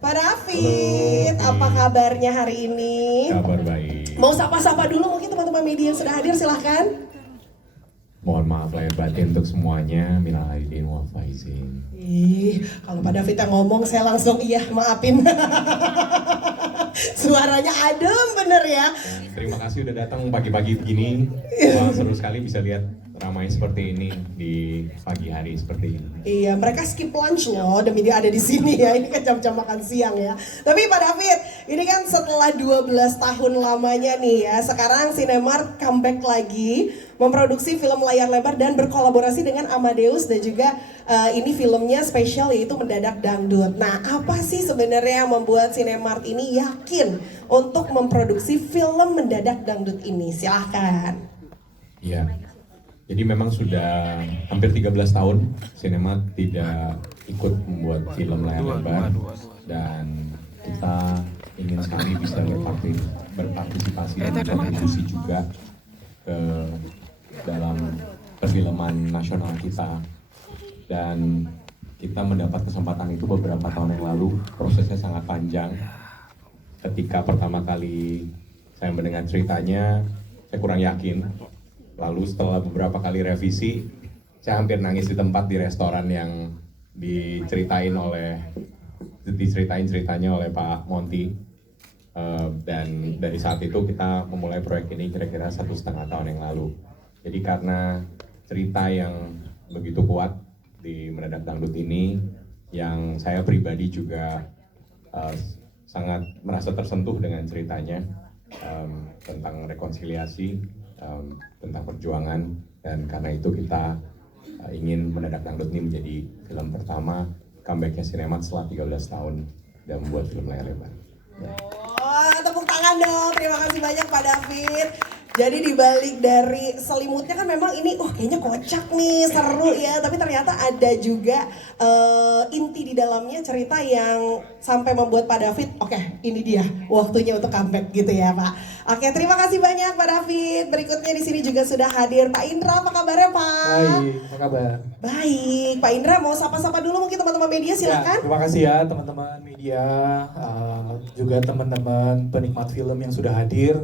Pak David, apa kabarnya hari ini? Kabar baik. Mau sapa-sapa dulu mungkin teman-teman media yang sudah hadir, silahkan. Mohon maaf lahir batin untuk semuanya. Minal aidin wal faizin. Kalau Pak David yang ngomong saya langsung iya maafin. Suaranya adem bener ya. Terima kasih udah datang pagi-pagi begini. Wah, seru sekali bisa lihat ramai seperti ini di pagi hari seperti ini. Iya, mereka skip lunch loh demi dia ada di sini ya. Ini kan jam-jam makan siang ya. Tapi Pak David, ini kan setelah 12 tahun lamanya nih ya, sekarang Cinemark comeback lagi memproduksi film layar lebar dan berkolaborasi dengan Amadeus dan juga ini filmnya spesial yaitu Mendadak Dangdut. Nah, apa sih sebenarnya yang membuat Cinemark ini yakin untuk memproduksi film Mendadak Dangdut ini? Silahkan. Iya. Jadi memang sudah hampir 13 tahun Cinemark tidak ikut membuat film layar lebar dan kita ingin sekali bisa berpartisipasi dan berkontribusi juga ke dalam perfilman nasional kita, dan kita mendapat kesempatan itu beberapa tahun yang lalu. Prosesnya sangat panjang. Ketika pertama kali saya mendengar ceritanya, saya kurang yakin. Lalu setelah beberapa kali revisi, saya hampir nangis di tempat di restoran yang diceritain ceritanya oleh Pak Monty. Dan dari saat itu kita memulai proyek ini kira-kira 1,5 tahun yang lalu. Jadi karena cerita yang begitu kuat di Mendadak Dangdut ini, yang saya pribadi juga sangat merasa tersentuh dengan ceritanya, tentang rekonsiliasi, tentang perjuangan, dan karena itu kita ingin Mendadak Dangdut ini menjadi film pertama comebacknya Cinemark setelah 13 tahun dan membuat film layar lebar. Oh, tepuk tangan dong. Terima kasih banyak Pak David. Jadi dibalik dari selimutnya kan memang ini, kayaknya kocak nih, seru ya. Tapi ternyata ada juga inti di dalamnya, cerita yang sampai membuat Pak David, ini dia waktunya untuk comeback gitu ya Pak. Oke, terima kasih banyak Pak David. Berikutnya di sini juga sudah hadir Pak Indra. Apa kabarnya Pak? Baik, apa kabar? Baik, Pak Indra mau sapa-sapa dulu mungkin teman-teman media, silakan. Ya, terima kasih ya teman-teman media, juga teman-teman penikmat film yang sudah hadir.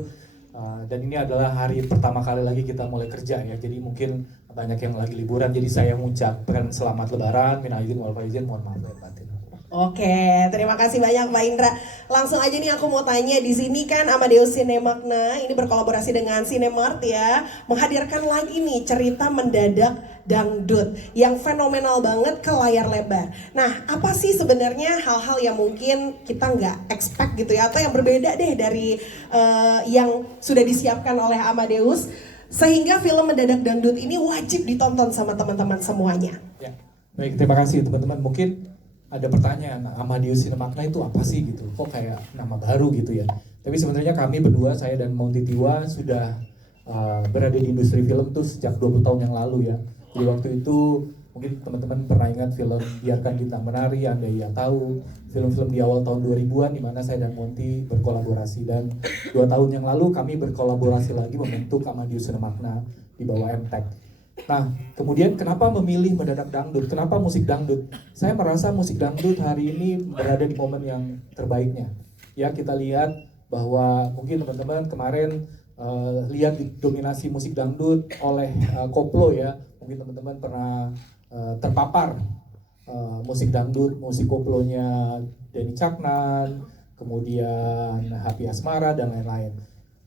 Dan ini adalah hari pertama kali lagi kita mulai kerja ya, jadi mungkin banyak yang lagi liburan, jadi saya mengucapkan selamat lebaran, minal aidin wal faizin, mohon maaf lahir batin. Oke, terima kasih banyak Pak Indra. Langsung aja nih aku mau tanya, di sini kan Amadeus Cinemakna ini berkolaborasi dengan Cinemark ya, menghadirkan lagi nih cerita Mendadak Dangdut yang fenomenal banget ke layar lebar. Nah, apa sih sebenarnya hal-hal yang mungkin kita nggak expect gitu ya, atau yang berbeda deh dari yang sudah disiapkan oleh Amadeus, sehingga film Mendadak Dangdut ini wajib ditonton sama teman-teman semuanya. Ya, baik, terima kasih teman-teman. Mungkin ada pertanyaan, Amadeus Cinemakna itu apa sih gitu? Kok kayak nama baru gitu ya? Tapi sebenarnya kami berdua, saya dan Monty Tiwa sudah berada di industri film tuh sejak 20 tahun yang lalu ya. Jadi waktu itu mungkin teman-teman pernah ingat film Biarkan Bintang Menari, Andai Ya Tahu, film-film di awal tahun 2000-an di mana saya dan Monty berkolaborasi, dan 2 tahun yang lalu kami berkolaborasi lagi membentuk Amadeus Cinemakna di bawah MTech. Nah, kemudian kenapa memilih Mendadak Dangdut? Kenapa musik dangdut? Saya merasa musik dangdut hari ini berada di momen yang terbaiknya. Ya, kita lihat bahwa mungkin teman-teman kemarin lihat dominasi musik dangdut oleh koplo ya. Mungkin teman-teman pernah terpapar musik dangdut, musik koplonya Denny Caknan, kemudian Happy Asmara, dan lain-lain.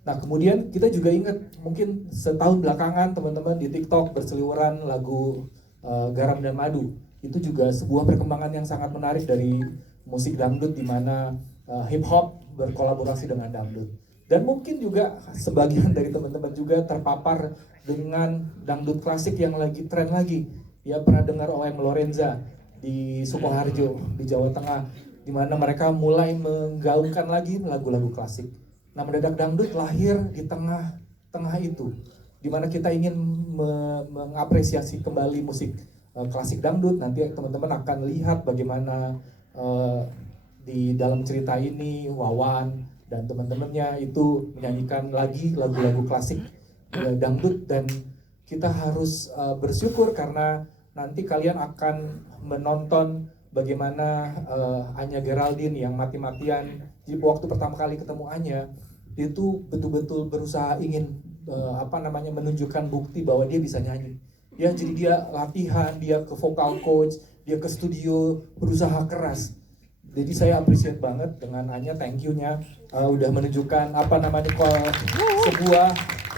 Nah, kemudian kita juga ingat mungkin setahun belakangan teman-teman di TikTok berseliweran lagu Garam dan Madu. Itu juga sebuah perkembangan yang sangat menarik dari musik dangdut, di mana hip hop berkolaborasi dengan dangdut. Dan mungkin juga sebagian dari teman-teman juga terpapar dengan dangdut klasik yang lagi tren lagi. Ya, pernah dengar OM Lorenza di Sukoharjo di Jawa Tengah, di mana mereka mulai menggaungkan lagi lagu-lagu klasik. Nah, Mendadak Dangdut lahir di tengah itu, di mana kita ingin mengapresiasi kembali musik klasik dangdut. Nanti teman-teman akan lihat bagaimana di dalam cerita ini Wawan dan teman-temannya itu menyanyikan lagi lagu-lagu klasik dangdut, dan kita harus bersyukur karena nanti kalian akan menonton bagaimana Anya Geraldine yang mati-matian waktu pertama kali ketemu Anya itu betul-betul berusaha ingin menunjukkan bukti bahwa dia bisa nyanyi. Ya, jadi dia latihan, dia ke vocal coach, dia ke studio, berusaha keras. Jadi saya appreciate banget dengan Anya, thank you-nya udah menunjukkan sebuah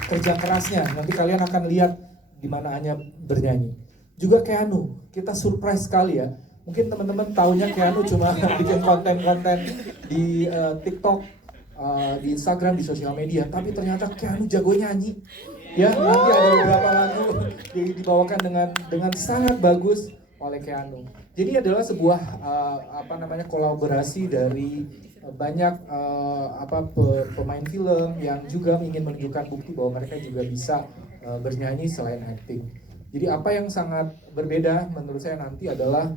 kerja kerasnya. Nanti kalian akan lihat di mana Anya bernyanyi. Juga Keanu, kita surprise sekali ya. Mungkin teman-teman taunya Keanu cuma bikin konten-konten di TikTok, di Instagram, di sosial media, tapi ternyata Keanu jago nyanyi. Ya, nanti ada beberapa lagu yang dibawakan dengan sangat bagus oleh Keanu. Jadi adalah sebuah kolaborasi dari banyak pemain film yang juga ingin menunjukkan bukti bahwa mereka juga bisa bernyanyi selain acting. Jadi apa yang sangat berbeda menurut saya nanti adalah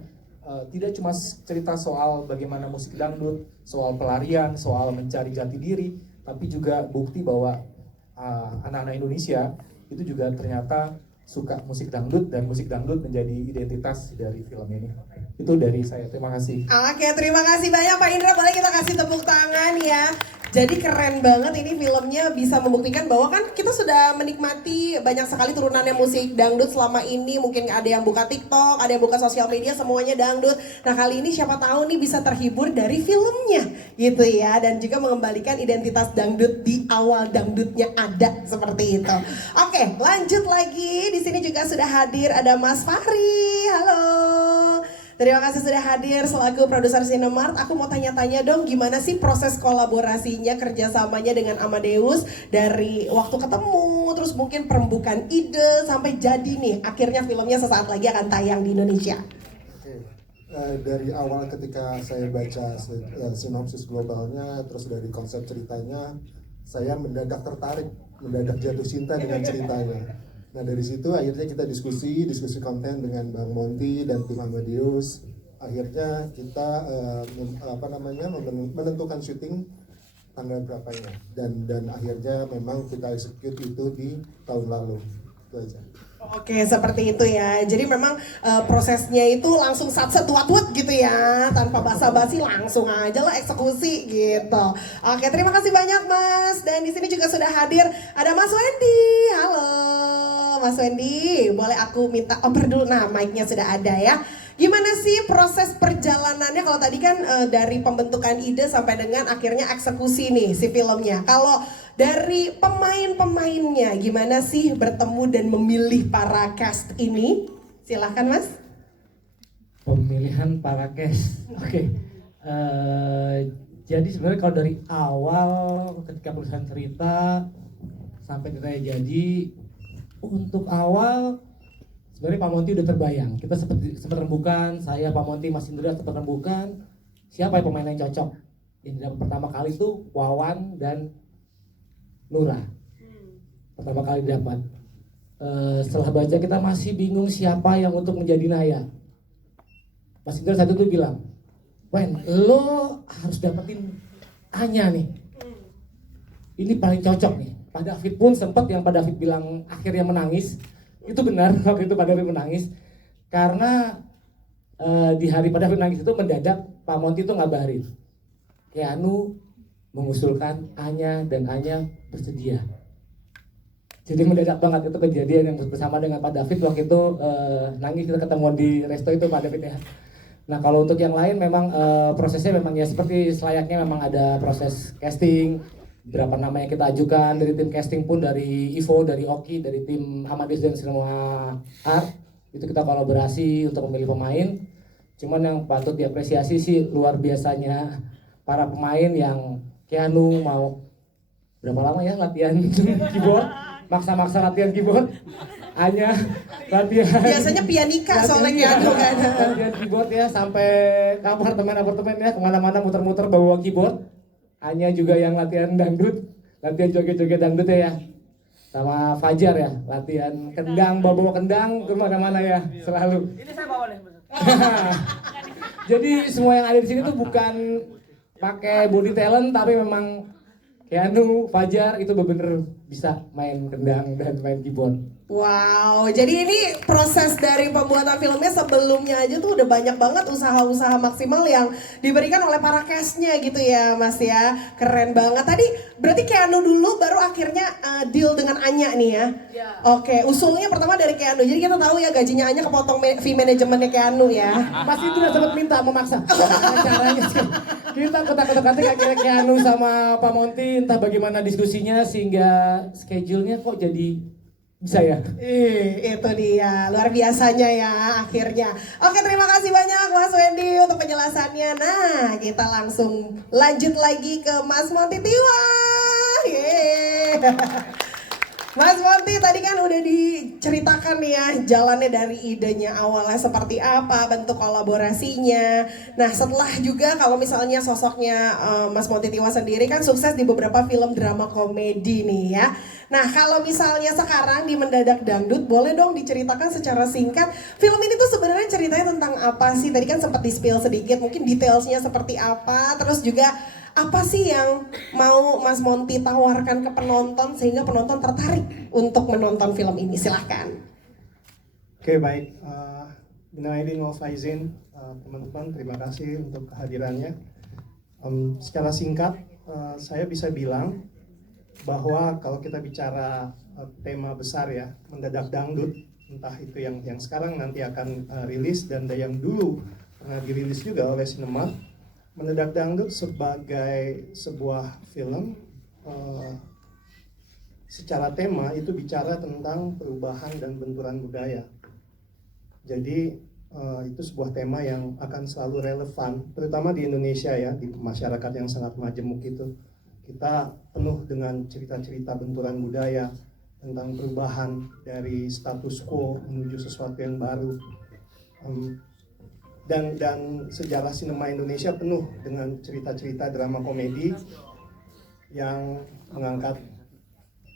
tidak cuma cerita soal bagaimana musik dangdut, soal pelarian, soal mencari jati diri, tapi juga bukti bahwa anak-anak Indonesia itu juga ternyata suka musik dangdut dan musik dangdut menjadi identitas dari film ini. Itu dari saya, terima kasih. Oke, terima kasih banyak Pak Indra, boleh kita kasih tepuk tangan ya. Jadi keren banget ini filmnya bisa membuktikan bahwa kan kita sudah menikmati banyak sekali turunannya musik dangdut selama ini. Mungkin ada yang buka TikTok, ada yang buka sosial media, semuanya dangdut. Nah kali ini siapa tahu nih bisa terhibur dari filmnya gitu ya. Dan juga mengembalikan identitas dangdut di awal dangdutnya ada seperti itu. Oke, lanjut lagi. Di sini juga sudah hadir ada Mas Fahri. Halo. Terima kasih sudah hadir selaku produser Cinemart. Aku mau tanya-tanya dong, gimana sih proses kolaborasinya, kerjasamanya dengan Amadeus dari waktu ketemu, terus mungkin perembukan ide sampai jadi nih, akhirnya filmnya sesaat lagi akan tayang di Indonesia. Oke. Dari awal ketika saya baca sinopsis globalnya, terus dari konsep ceritanya, saya mendadak tertarik, mendadak jatuh cinta dengan ceritanya. Nah dari situ akhirnya kita diskusi konten dengan Bang Monty dan tim Amadeus. Akhirnya kita menentukan syuting tanggal berapanya dan akhirnya memang kita execute itu di tahun lalu. Itu aja. Oke, seperti itu ya. Jadi memang prosesnya itu langsung sat-set wat-wat gitu ya, tanpa basa-basi, langsung aja lah eksekusi gitu. Oke, terima kasih banyak Mas. Dan di sini juga sudah hadir ada Mas Wendy. Halo Mas Wendy, boleh aku minta oper dulu? Nah, mic-nya sudah ada ya. Gimana sih proses perjalanannya kalau tadi kan dari pembentukan ide sampai dengan akhirnya eksekusi nih si filmnya. Kalau dari pemain-pemainnya gimana sih bertemu dan memilih para cast ini? Silahkan Mas. Pemilihan para cast. Oke. Jadi sebenarnya kalau dari awal ketika perusahaan cerita sampai ceritanya jadi, untuk awal sebenarnya Pak Monty udah terbayang. Kita sempat rembukan, saya, Pak Monty, Mas Indra sempat rembukan siapa yang pemain yang cocok. Yang pertama kali itu Wawan dan Nura. Pertama kali dapat. Setelah baca kita masih bingung siapa yang untuk menjadi Naya. Mas Indra satu itu bilang, Wen, lo harus dapetin Anya nih. Ini paling cocok nih. Pak David pun sempat yang Pak David bilang akhirnya menangis. Itu benar, waktu itu Pak David menangis. Karena di hari Pak David menangis itu mendadak Pak Monty itu ngabarin Keanu mengusulkan Anya dan Anya bersedia. Jadi mendadak banget itu kejadian yang bersama dengan Pak David waktu itu nangis kita ketemu di resto itu Pak David ya. Nah kalau untuk yang lain memang prosesnya memang ya seperti selayaknya memang ada proses casting. Berapa nama yang kita ajukan dari tim casting pun dari Ivo, dari Oki, dari tim Amadeus dan Cinema Art itu kita kolaborasi untuk memilih pemain. Cuman yang patut diapresiasi sih luar biasanya para pemain yang Keanu mau berapa lama ya latihan keyboard, maksa-maksa latihan keyboard, Anya latihan. Biasanya pianika soalnya Keanu kan. Latihan keyboard ya sampai apartemen ya kemana-mana muter-muter bawa keyboard. Anya juga yang latihan dangdut, latihan joget-joget dangdut ya, sama Fajar ya, latihan kendang, bawa kendang kemana-mana ya, selalu. Ini saya bawa deh. Jadi semua yang ada di sini tuh bukan pakai body talent, tapi memang Keanu, Fajar itu benar-benar bisa main kendang dan main keyboard. Wow, jadi ini proses dari pembuatan filmnya sebelumnya aja tuh udah banyak banget usaha-usaha maksimal yang diberikan oleh para castnya gitu ya Mas ya. Keren banget. Tadi berarti Keanu dulu baru akhirnya deal dengan Anya nih ya. Oke, usulnya pertama dari Keanu. Jadi kita tahu ya gajinya Anya kepotong fee manajemennya Keanu ya. Mas itu udah sempat minta memaksa. Caranya kita ketak-ketak akhirnya Keanu sama Pak Monty entah bagaimana diskusinya sehingga schedule-nya kok jadi bisa ya. Itu dia, luar biasanya ya akhirnya. Oke, terima kasih banyak Mas Wendy untuk penjelasannya. Nah, kita langsung lanjut lagi ke Mas Monty Tiwa. Yeay. Mas Monty tadi kan udah diceritakan nih ya jalannya dari idenya awalnya seperti apa, bentuk kolaborasinya. Nah setelah juga kalau misalnya sosoknya Mas Monty Tiwa sendiri kan sukses di beberapa film drama komedi nih ya. Nah kalau misalnya sekarang di Mendadak Dangdut, boleh dong diceritakan secara singkat film ini tuh sebenarnya ceritanya tentang apa sih? Tadi kan sempat di-spill sedikit, mungkin detailsnya seperti apa, terus juga apa sih yang mau Mas Monty tawarkan ke penonton sehingga penonton tertarik untuk menonton film ini? Silahkan. Oke, baik. Minal aidin wal faizin, teman-teman, terima kasih untuk kehadirannya. Secara singkat, saya bisa bilang bahwa kalau kita bicara tema besar ya, Mendadak Dangdut, entah itu yang sekarang nanti akan rilis dan yang dulu pernah dirilis juga oleh Cinemark. Mendadak Dangdut sebagai sebuah film secara tema itu bicara tentang perubahan dan benturan budaya. Jadi itu sebuah tema yang akan selalu relevan, terutama di Indonesia ya, di masyarakat yang sangat majemuk itu. Kita penuh dengan cerita-cerita benturan budaya tentang perubahan dari status quo menuju sesuatu yang baru. Dan sejarah sinema Indonesia penuh dengan cerita-cerita drama komedi yang mengangkat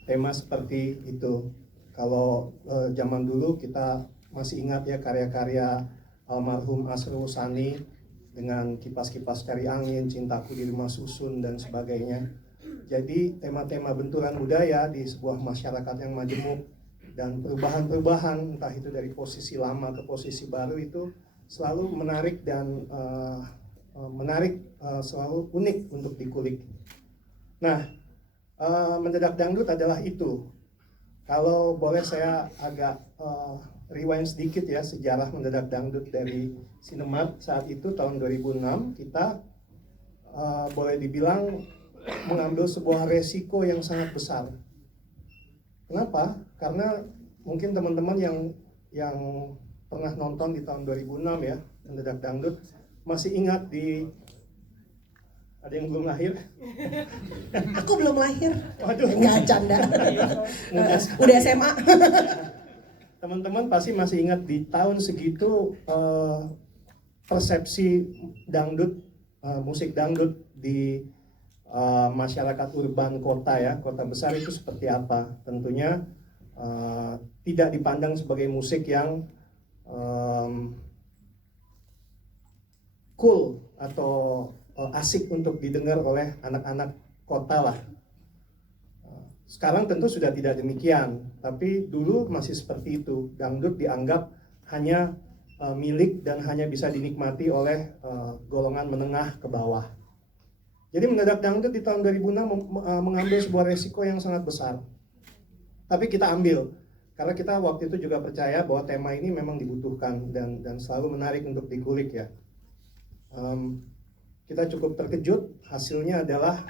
tema seperti itu. Kalau zaman dulu kita masih ingat ya karya-karya almarhum Asrul Sani dengan Kipas-Kipas Cari Angin, Cintaku di Rumah Susun dan sebagainya. Jadi tema-tema benturan budaya di sebuah masyarakat yang majemuk dan perubahan-perubahan entah itu dari posisi lama ke posisi baru itu selalu menarik dan selalu unik untuk dikulik. Nah, Mendadak Dangdut adalah itu. Kalau boleh saya agak rewind sedikit ya sejarah Mendadak Dangdut dari Cinemark saat itu tahun 2006 kita boleh dibilang mengambil sebuah resiko yang sangat besar. Kenapa? Karena mungkin teman-teman yang pernah nonton di tahun 2006 ya, Mendadak Dangdut, masih ingat ada yang belum lahir? Aku belum lahir. Waduh. Enggak canda. Udah SMA. Teman-teman pasti masih ingat di tahun segitu persepsi dangdut, musik dangdut di masyarakat urban kota ya, kota besar itu seperti apa? Tentunya tidak dipandang sebagai musik yang cool atau asik untuk didengar oleh anak-anak kota lah. Sekarang tentu sudah tidak demikian, tapi dulu masih seperti itu. Dangdut dianggap hanya milik dan hanya bisa dinikmati oleh golongan menengah ke bawah. Jadi Mendadak Dangdut di tahun 2006 mengambil sebuah resiko yang sangat besar. Tapi kita ambil. Karena kita waktu itu juga percaya bahwa tema ini memang dibutuhkan dan selalu menarik untuk dikulik ya. Kita cukup terkejut, hasilnya adalah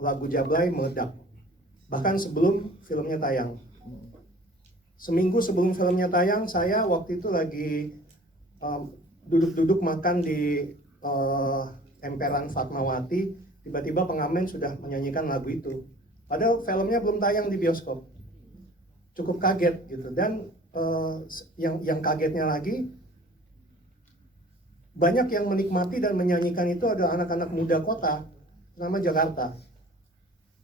lagu Jablay meledak. Bahkan sebelum filmnya tayang. Seminggu sebelum filmnya tayang, saya waktu itu lagi duduk-duduk makan di emperan Fatmawati, tiba-tiba pengamen sudah menyanyikan lagu itu. Padahal filmnya belum tayang di bioskop. Cukup kaget gitu, dan yang kagetnya lagi banyak yang menikmati dan menyanyikan itu adalah anak-anak muda kota nama Jakarta.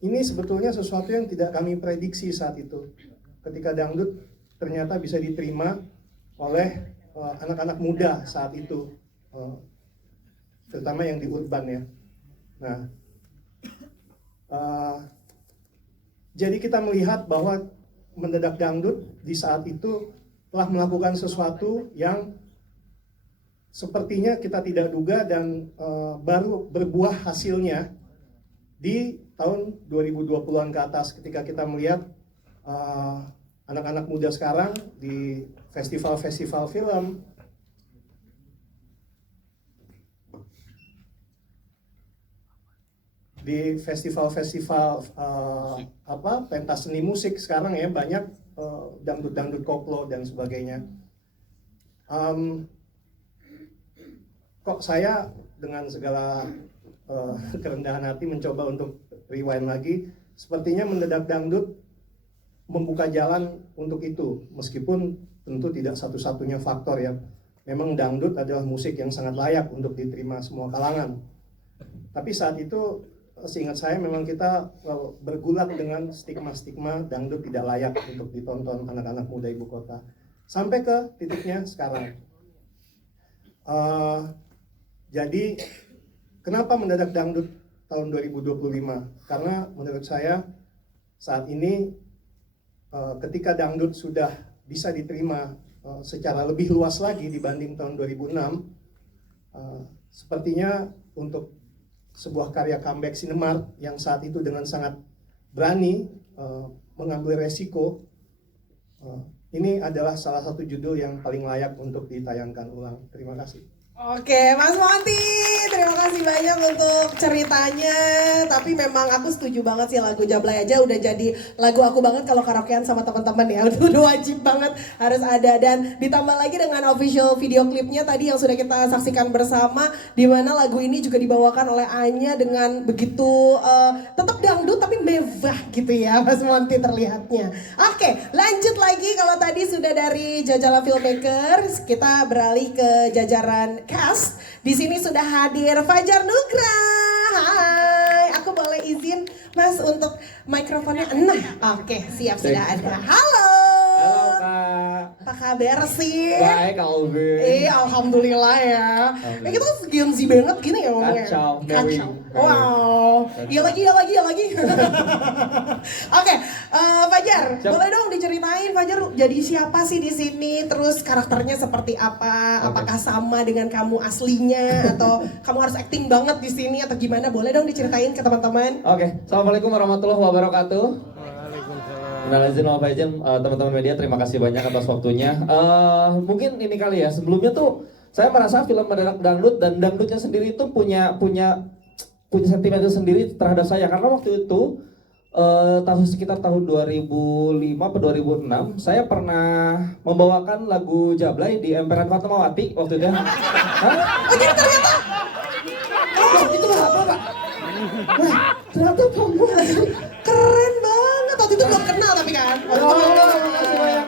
Ini sebetulnya sesuatu yang tidak kami prediksi saat itu ketika dangdut ternyata bisa diterima oleh anak-anak muda saat itu, terutama yang di urban ya. Nah, Jadi kita melihat bahwa Mendadak Dangdut di saat itu telah melakukan sesuatu yang sepertinya kita tidak duga dan baru berbuah hasilnya di tahun 2020-an ke atas ketika kita melihat anak-anak muda sekarang di festival-festival film, di festival-festival pentas seni musik sekarang ya banyak dangdut-dangdut koplo dan sebagainya. Kok saya dengan segala kerendahan hati mencoba untuk rewind lagi, sepertinya Mendadak Dangdut membuka jalan untuk itu, meskipun tentu tidak satu-satunya faktor ya. Memang dangdut adalah musik yang sangat layak untuk diterima semua kalangan. Tapi saat itu seingat saya memang kita bergulat dengan stigma-stigma dangdut tidak layak untuk ditonton anak-anak muda ibu kota. Sampai ke titiknya sekarang. Jadi kenapa Mendadak Dangdut tahun 2025? Karena menurut saya saat ini ketika dangdut sudah bisa diterima secara lebih luas lagi dibanding tahun 2006, sepertinya untuk sebuah karya comeback Cinemark yang saat itu dengan sangat berani mengambil resiko, ini adalah salah satu judul yang paling layak untuk ditayangkan ulang. Terima kasih. Oke, Mas Monty, terima kasih banyak untuk ceritanya. Tapi memang aku setuju banget sih, lagu Jablay aja udah jadi lagu aku banget kalau karaokean sama teman-teman ya. Udah wajib banget harus ada, dan ditambah lagi dengan official video klipnya tadi yang sudah kita saksikan bersama, di mana lagu ini juga dibawakan oleh Anya dengan begitu tetap dangdut tapi mewah gitu ya, Mas Monty terlihatnya. Oke, lanjut lagi, kalau tadi sudah dari jajaran filmmaker, kita beralih ke jajaran cast. Di sini sudah hadir Fajar Nugrah. Hai, aku boleh izin Mas untuk mikrofonnya? Nah, oke, siap, sudah ada. Halo. Halo Kak. Apa kabar sih? Baik Kak Alvin. Alhamdulillah ya. Alhamdulillah. Kita Gen Z banget gini ya ngomongnya. Kacau, Kacau. very. Wow. Iya lagi. Oke, Fajar, Siap. boleh dong diceritain Fajar jadi siapa sih di sini? Terus karakternya seperti apa? Oke. Apakah sama dengan kamu aslinya atau kamu harus acting banget di sini atau gimana? Boleh dong diceritain ke teman-teman? Oke, Assalamualaikum warahmatullahi wabarakatuh. Minal izin wal faizin, teman-teman media, terima kasih banyak atas waktunya. Mungkin ini kali ya, sebelumnya tuh saya merasa film Mendadak Dangdut dan dangdutnya sendiri itu punya sentimen sendiri terhadap saya, karena waktu itu sekitar tahun 2005 atau 2006 saya pernah membawakan lagu Jablay di Emperan Fatmawati waktu itu. Hah? Oh, jadi ternyata Itu apa Pak? Wah, ternyata kamu keren banget. Waktu itu belum kenal tapi kan. makasih banyak.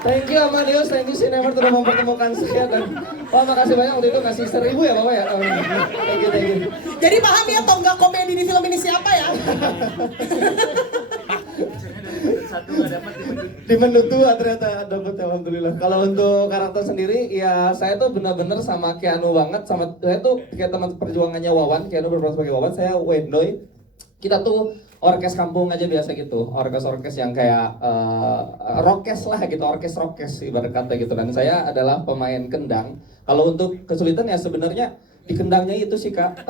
Thank you Amadeus, thank you Cinemark sudah mempertemukan saya, dan makasih banyak waktu itu kasih 1.000 ya Bapak ya. Thank you. Jadi paham ya tonggak komedi di film ini siapa ya? Di menu tua ternyata dapat, alhamdulillah. Kalau untuk karakter sendiri ya saya tuh benar-benar sama Keanu banget, saya tuh kayak teman perjuangannya Wawan, Keanu berperan sebagai Wawan, saya Wendoy. Kita tuh orkes kampung aja biasa gitu, orkes yang kayak rockes lah gitu, orkes ibarat kata gitu. Dan saya adalah pemain kendang. Kalau untuk kesulitan ya sebenarnya di kendangnya itu sih Kak.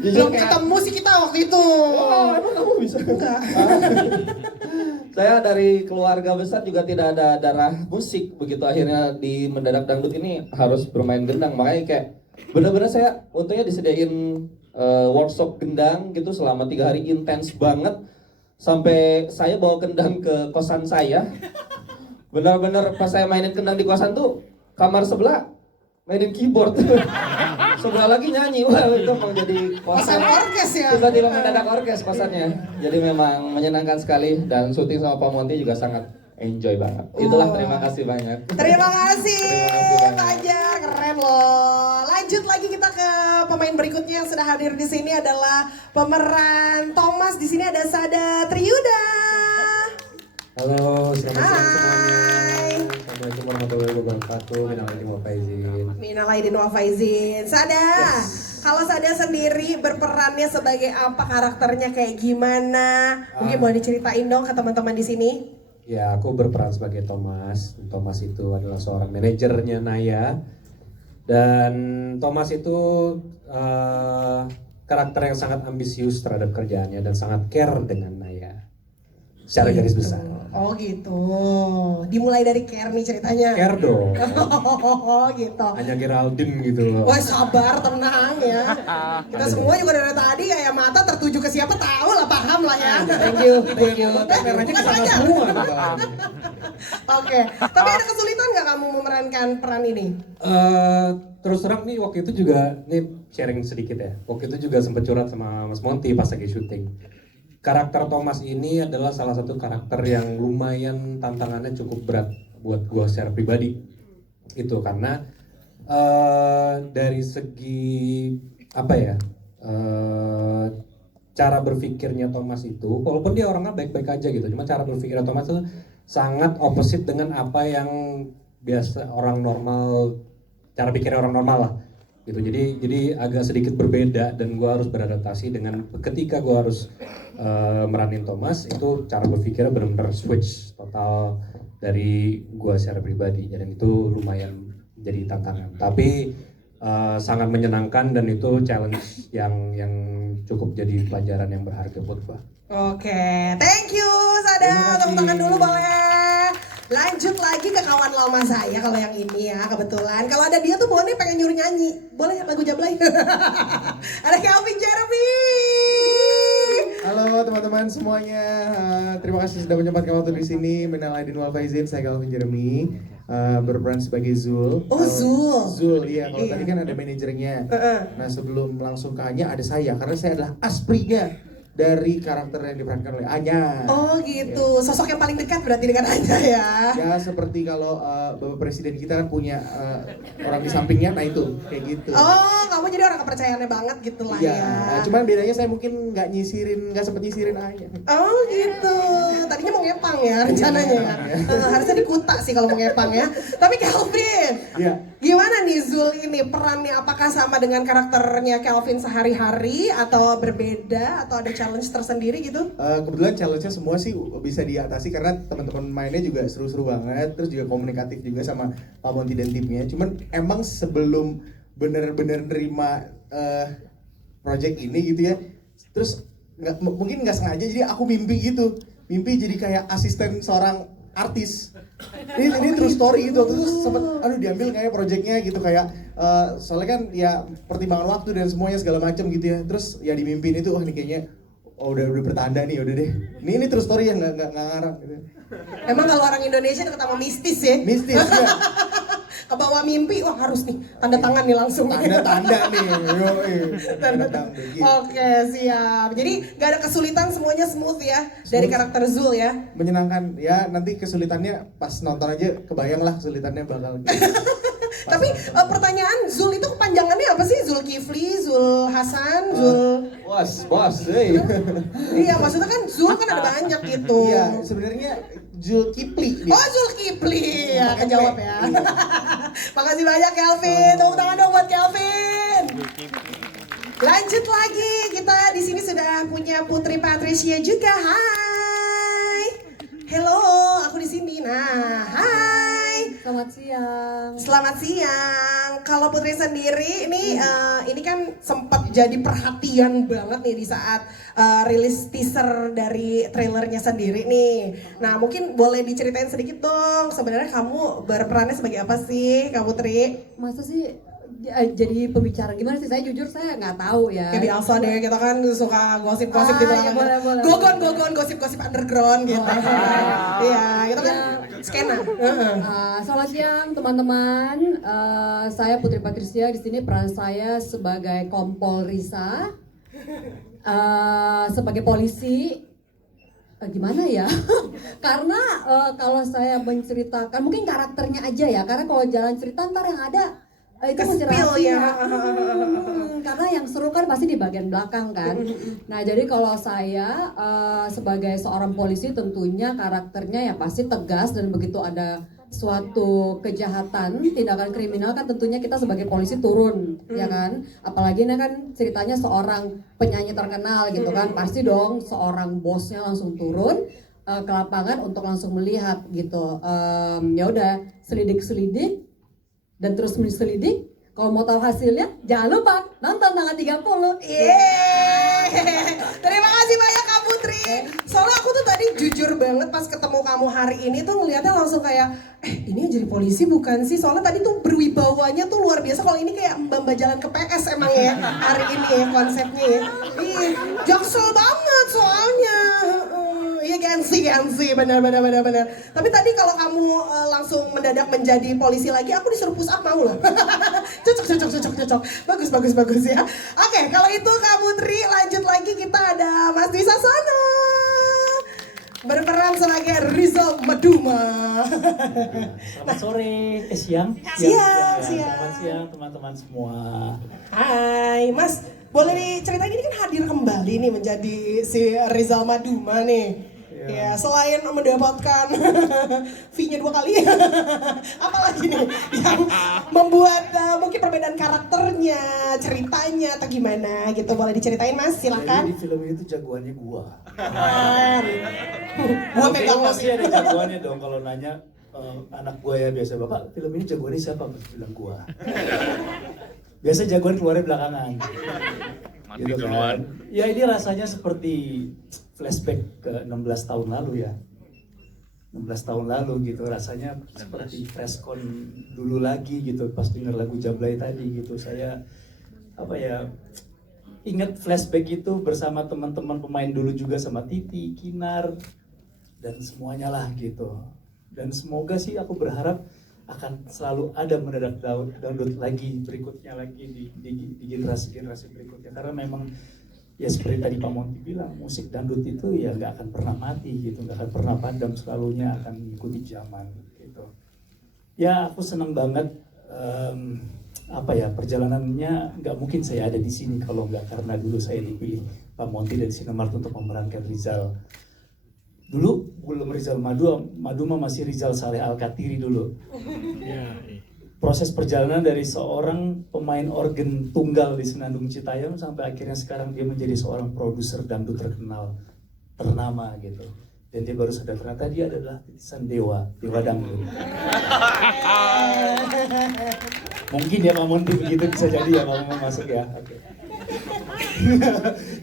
Belum ketemu sih kita waktu itu. Oh, emang kamu bisa? Enggak. Saya dari keluarga besar juga tidak ada darah musik, begitu akhirnya di Mendadak Dangdut ini harus bermain gendang, makanya kayak benar-benar saya untungnya disediain workshop gendang gitu selama 3 hari intens banget, sampai saya bawa kendang ke kosan saya. Benar-benar pas saya mainin kendang di kosan tuh kamar sebelah mainin keyboard, sebelah lagi nyanyi. Wah, itu mau jadi Kosan orkes ya. tiba-tiba mendadak orkes kosannya. Jadi memang menyenangkan sekali, dan syuting sama Pak Monty juga sangat enjoy banget. Itulah, terima kasih banyak. Terima kasih banyak. Fajar, keren loh. Lanjut lagi kita ke pemain berikutnya yang sudah hadir di sini adalah pemeran Thomas. Di sini ada Sada Triyuda. Halo, selamat siang Hai. semuanya. Assalamualaikum warahmatullahi wabarakatuh. Minal aidin wal faizin. Minal aidin wal faizin. Sada, Kalau Sada sendiri berperannya sebagai apa, karakternya kayak gimana? Mungkin boleh diceritain dong ke teman-teman di sini. Ya, aku berperan sebagai Thomas. Thomas itu adalah seorang manajernya Naya. Dan Thomas itu karakter yang sangat ambisius terhadap kerjaannya dan sangat care dengan Naya. Secara garis besar. Oh gitu. Dimulai dari care nih ceritanya. Care dong. Oh gitu. Hanya Geraldine gitu loh. Wah sabar, tenang ya. Kita semua juga dari tadi kayak mata tertuju ke siapa tahu lah, paham lah ya. Thank you. Kameranya Bukan kesana saja. semua. Oke. Tapi ada kesulitan nggak kamu memerankan peran ini? Terus terang nih waktu itu juga, nih sharing sedikit ya. Waktu itu juga sempat curhat sama Mas Monty pas lagi syuting. Karakter Thomas ini adalah salah satu karakter yang lumayan tantangannya cukup berat buat gue secara pribadi. Itu karena dari segi apa ya, cara berpikirnya Thomas itu, walaupun dia orangnya baik-baik aja gitu, cuma cara berpikirnya Thomas itu sangat opposite dengan apa yang biasa orang normal, cara pikirnya orang normal lah gitu. Jadi agak sedikit berbeda dan gue harus beradaptasi dengan ketika gue harus meranin Thomas, itu cara berpikirnya benar-benar switch total dari gue secara pribadi, dan itu lumayan jadi tantangan, tapi sangat menyenangkan dan itu challenge yang cukup jadi pelajaran yang berharga buat gue. Oke, thank you Sada. Tepuk tangan dulu boleh. Lanjut lagi ke kawan lama saya kalau yang ini ya, kebetulan. Kalau ada dia tuh boleh pengen nyuruh nyanyi. Boleh lagu Jablay. Ada Calvin Jeremy. Halo teman-teman semuanya, terima kasih sudah menyempatkan waktu di sini. Minal aidin wal faizin, saya Calvin Jeremy, berperan sebagai Zul. Oh Zul. Zul, iya. Kalau Iya. tadi kan ada manajernya. Nah sebelum langsung ke Anya ada saya, karena saya adalah asprinya dari karakter yang diperankan oleh Anya. Oh gitu, sosok yang paling dekat berarti dengan Anya ya. Ya seperti kalau Bapak Presiden kita kan punya orang di sampingnya, nah itu kayak gitu. Oh, kamu jadi orang kepercayaannya banget gitu lah Iya, ya. nah, cuman bedanya saya mungkin nggak sempet nyisirin Anya. Oh gitu, tadinya mau ngepang ya rencananya ya. Harusnya di Kuta sih kalau mau ngepang ya. Tapi Calvin, Iya. gimana nih Zul ini perannya, apakah sama dengan karakternya Calvin sehari-hari atau berbeda atau ada challenge tersendiri gitu? Kebetulan challenge-nya semua sih bisa diatasi karena teman-teman mainnya juga seru-seru banget, terus juga komunikatif juga sama Pak Monty dan timnya. Cuman emang sebelum bener-bener nerima project ini gitu ya, terus mungkin nggak sengaja jadi aku mimpi jadi kayak asisten seorang artis. Ini true story gitu. Waktu itu sempet diambil kayak projectnya gitu, kayak soalnya kan ya pertimbangan waktu dan semuanya segala macam gitu ya. Terus ya dimimpin itu, ini kayaknya udah bertanda nih, udah deh. Ini true story yang nggak ngarang gitu. Emang kalau orang Indonesia dekat sama mistis ya? Mistis ya. Kebawa mimpi, wah harus nih tanda tangan nih langsung. Tanda-tanda nih. Tanda. Oke, siap. Jadi gak ada kesulitan, semuanya smooth ya dari karakter Zul ya. Menyenangkan ya, nanti kesulitannya pas nonton aja kebayang lah kesulitannya bakal gitu. Tapi pertanyaan, Zul itu kepanjangannya apa sih? Zulkifli, Zul Hasan, Zul... Bos, hey. Iya, maksudnya kan Zul kan ada banyak gitu. Iya, sebenarnya Zulkifli dia. Oh, Zulkifli, ya kejawab ya. Makasih banyak Kelvin, tepuk tangan dong buat Kelvin. Lanjut lagi, kita di sini sudah punya Putri Patricia juga. Hai. Hello, aku di sini. Nah, hai. Selamat siang. Selamat siang. Kalau Putri sendiri ini kan sempat jadi perhatian banget nih di saat rilis teaser dari trailernya sendiri nih. Nah, mungkin boleh diceritain sedikit dong. Sebenarnya kamu berperannya sebagai apa sih, Kak Putri? Masa sih jadi pembicara gimana sih? Saya jujur saya nggak tahu ya. Kayak biasa deh, kita kan suka gosip-gosip di belakang. Ya boleh. Gogon, gosip-gosip underground gitu. Iya, kita kan skena. Selamat siang teman-teman. Saya Putri Patricia, di sini peran saya sebagai Kompol Risa, sebagai polisi. Gimana ya? Karena kalau saya menceritakan mungkin karakternya aja ya. Karena kalau jalan cerita ntar yang ada itu masih rahasia. Karena yang seru kan pasti di bagian belakang kan. Nah jadi kalau saya sebagai seorang polisi tentunya karakternya ya pasti tegas, dan begitu ada suatu kejahatan, tindakan kriminal kan tentunya kita sebagai polisi turun, ya kan? Apalagi ini kan ceritanya seorang penyanyi terkenal gitu kan, pasti dong seorang bosnya langsung turun ke lapangan untuk langsung melihat gitu. Ya udah selidik dan terus selidik. Kalau mau tahu hasilnya, jangan lupa nonton tanggal 30. Terima kasih banyak Kak Putri. Soalnya aku tuh tadi jujur banget pas ketemu kamu hari ini tuh ngeliatnya langsung kayak, ini yang jadi polisi bukan sih? Soalnya tadi tuh berwibawanya tuh luar biasa. Kalau ini kayak mbak jalan ke PS emang ya hari ini ya konsepnya ya. Ih, jaksel banget soalnya. Iya gengsi, benar. Tapi tadi kalau kamu langsung mendadak menjadi polisi lagi, aku disuruh push up mau lah. Cocok. Bagus ya. Oke, kalau itu Kak Putri, lanjut lagi kita ada Mas Dwi Sasono berperan sebagai Rizal Maduma. Selamat sore, siang. Siang. Selamat siang teman-teman semua. Hai, Mas. Boleh diceritain ini kan hadir kembali nih menjadi si Rizal Maduma nih. Ya, selain mendapatkan fee-nya 2 kali, apalagi nih yang membuat mungkin perbedaan karakternya, ceritanya atau gimana gitu, boleh diceritain Mas, silakan. Jadi di film ini tuh jagoannya gua. Gua pegang pasti ada jagoannya dong kalau nanya anak gua ya biasa, Bapak film ini jagoannya siapa? Pasti bilang gua. Biasa jagoan keluarnya belakangan. Gitu kan. Ya ini rasanya seperti flashback ke 16 tahun lalu ya. 16 tahun lalu gitu, rasanya seperti freshcon dulu lagi gitu pas denger lagu Jablay tadi gitu. Saya ingat flashback itu bersama teman-teman pemain dulu juga, sama Titi, Kinar dan semuanya lah gitu. Dan semoga sih aku berharap akan selalu ada mendadak dangdut lagi berikutnya lagi di generasi-generasi berikutnya, karena memang ya seperti tadi Pak Monty bilang, musik dangdut itu ya nggak akan pernah mati gitu, nggak akan pernah padam, selalunya akan mengikuti zaman gitu. Ya aku senang banget, perjalanannya nggak mungkin saya ada di sini kalau nggak karena dulu saya dipilih Pak Monty dari Sinemart untuk memerankan Rizal. Dulu belum Rizal Maduma masih Rizal Saleh Al-Katiri dulu. Proses perjalanan dari seorang pemain organ tunggal di Senandung Citayam sampai akhirnya sekarang dia menjadi seorang produser dangdut terkenal, ternama gitu. Dan dia baru sadar ternyata dia adalah titisan dewa dangdut. Mungkin ya Pak Monty begitu bisa jadi ya kalau mau masuk ya.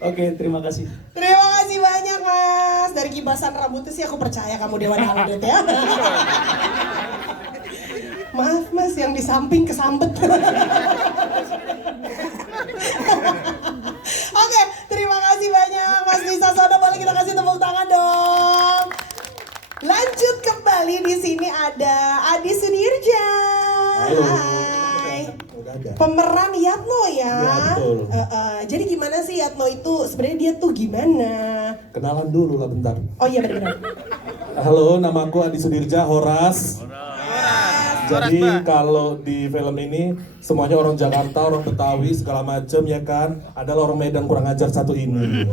Oke, terima kasih. Terima kasih banyak Mas. Dari kibasan rambutnya sih aku percaya kamu dewa dangdut ya. Maaf Mas, yang di samping kesambet. Oke, terima kasih banyak Mas Dwi Sasono. Boleh kita kasih tepuk tangan dong. Lanjut kembali, di sini ada Adi Sunirja. Halo. Hai. Pemeran Yatno ya. Ya, betul. Jadi gimana sih Yatno itu? Sebenarnya dia tuh gimana? Kenalan dulu lah bentar. Oh iya benar. Halo, namaku Adi Sudirja, Horas. Jadi kalau di film ini semuanya orang Jakarta, orang Betawi, segala macam ya kan. Adalah orang Medan kurang ajar satu ini.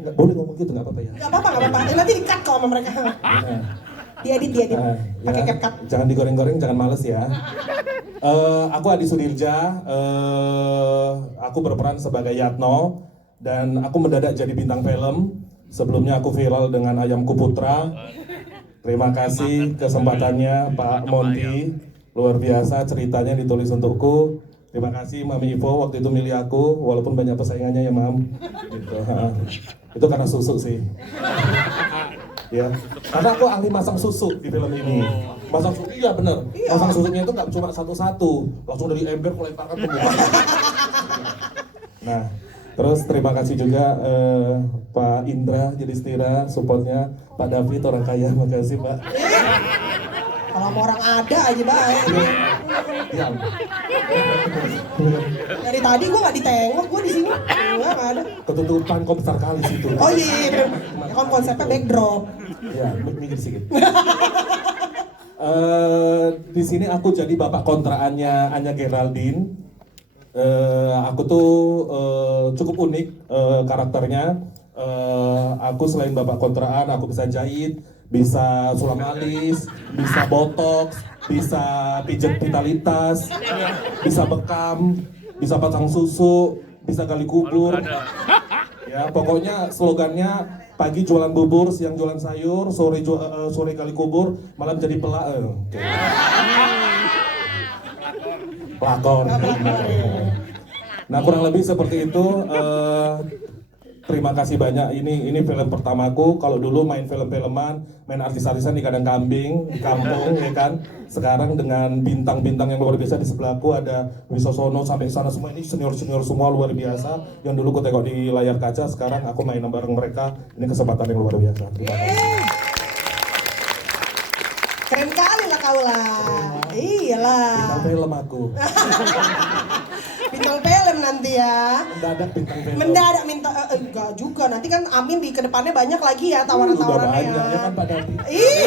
Nggak boleh ngomong gitu, nggak apa-apa ya? Nggak apa-apa. Nanti di-cut kok sama mereka. Diedit. Pakai CapCut. Jangan digoreng-goreng, jangan males ya. Aku Adi Sudirja, aku berperan sebagai Yatno. Dan aku mendadak jadi bintang film. Sebelumnya aku viral dengan Ayamku Putra. Terima kasih kesempatannya Pak Monty, luar biasa ceritanya ditulis untukku. Terima kasih Mami Ivo waktu itu milih aku, walaupun banyak persaingannya ya Mam. Gitu. Itu karena susu sih. Ya, karena aku ahli masang susu di film ini. Masang susu, iya bener. Masang susunya itu nggak cuma satu-satu, langsung dari ember kulemparan ke muka. Nah, terus terima kasih juga Pak Indra Yudhistira, supportnya, Pak David orang kaya, makasih Pak. Kalau mau orang ada aja baik. Ya. Dari tadi gue nggak ditengok, gue di sini nggak ada. Ketutupan kok besar kali situ. Oh iya, kan konsepnya backdrop. Ya, mikir sedikit. Di sini aku jadi bapak kontraannya Anya Geraldine. Aku tuh cukup unik karakternya. Aku selain bapak kontraan, aku bisa jahit, bisa sulam alis, bisa botox, bisa pijet vitalitas, bisa bekam, bisa pasang susu, bisa gali kubur. Ya, pokoknya slogannya pagi jualan bubur, siang jualan sayur, sore gali kubur, malam jadi pelakor. Nah, kurang lebih seperti itu. Terima kasih banyak. Ini film pertamaku. Kalau dulu main film-filman, main artis-artisan di kandang kambing, di kampung, ya kan. Sekarang dengan bintang-bintang yang luar biasa di sebelahku, ada Wisosono sampai sana semua, ini senior-senior semua luar biasa. Yang dulu aku tengok di layar kaca, sekarang aku main bareng mereka. Ini kesempatan yang luar biasa. Terima kasih. Keren kali lah kau lah. Iyalah. Bintang film aku. Bintang film nanti ya. Mendadak bintang film. Mendadak minta enggak juga. Nanti kan Amin di kedepannya banyak lagi ya tawaran-tawarannya. Udah banyak ya kan Pak Dati. Ih.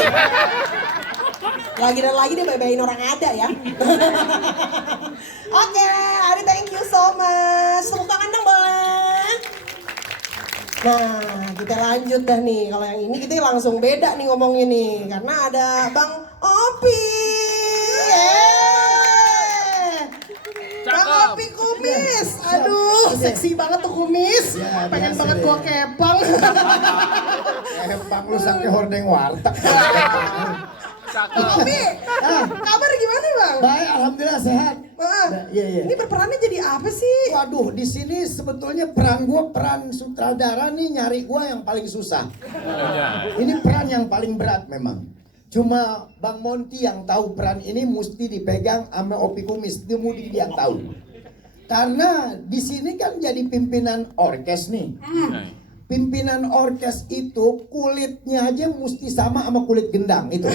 Lagi dan lagi dia bye-byein orang ada ya. Oke, Ari thank you so much. Tepuk tangan dong boleh. Nah, kita lanjut dah nih. Kalau yang ini kita langsung beda nih ngomongnya nih. Karena ada Bang Opi. Bang Opi kumis. Aduh, seksi banget tuh kumis. Pengen banget gua kepang. Kepang lu sampai hordeng warteg. Bang Opi, kabar gimana Bang? Baik, alhamdulillah sehat. Iya. Ini berperannya jadi apa sih? Waduh, di sini sebetulnya peran sutradara nih nyari gua yang paling susah. Ini peran yang paling berat memang. Cuma Bang Monty yang tahu peran ini mesti dipegang sama Opi Kumis. Dia mudi yang tahu. Karena di sini kan jadi pimpinan orkes nih. Pimpinan orkes itu kulitnya aja mesti sama kulit gendang itu.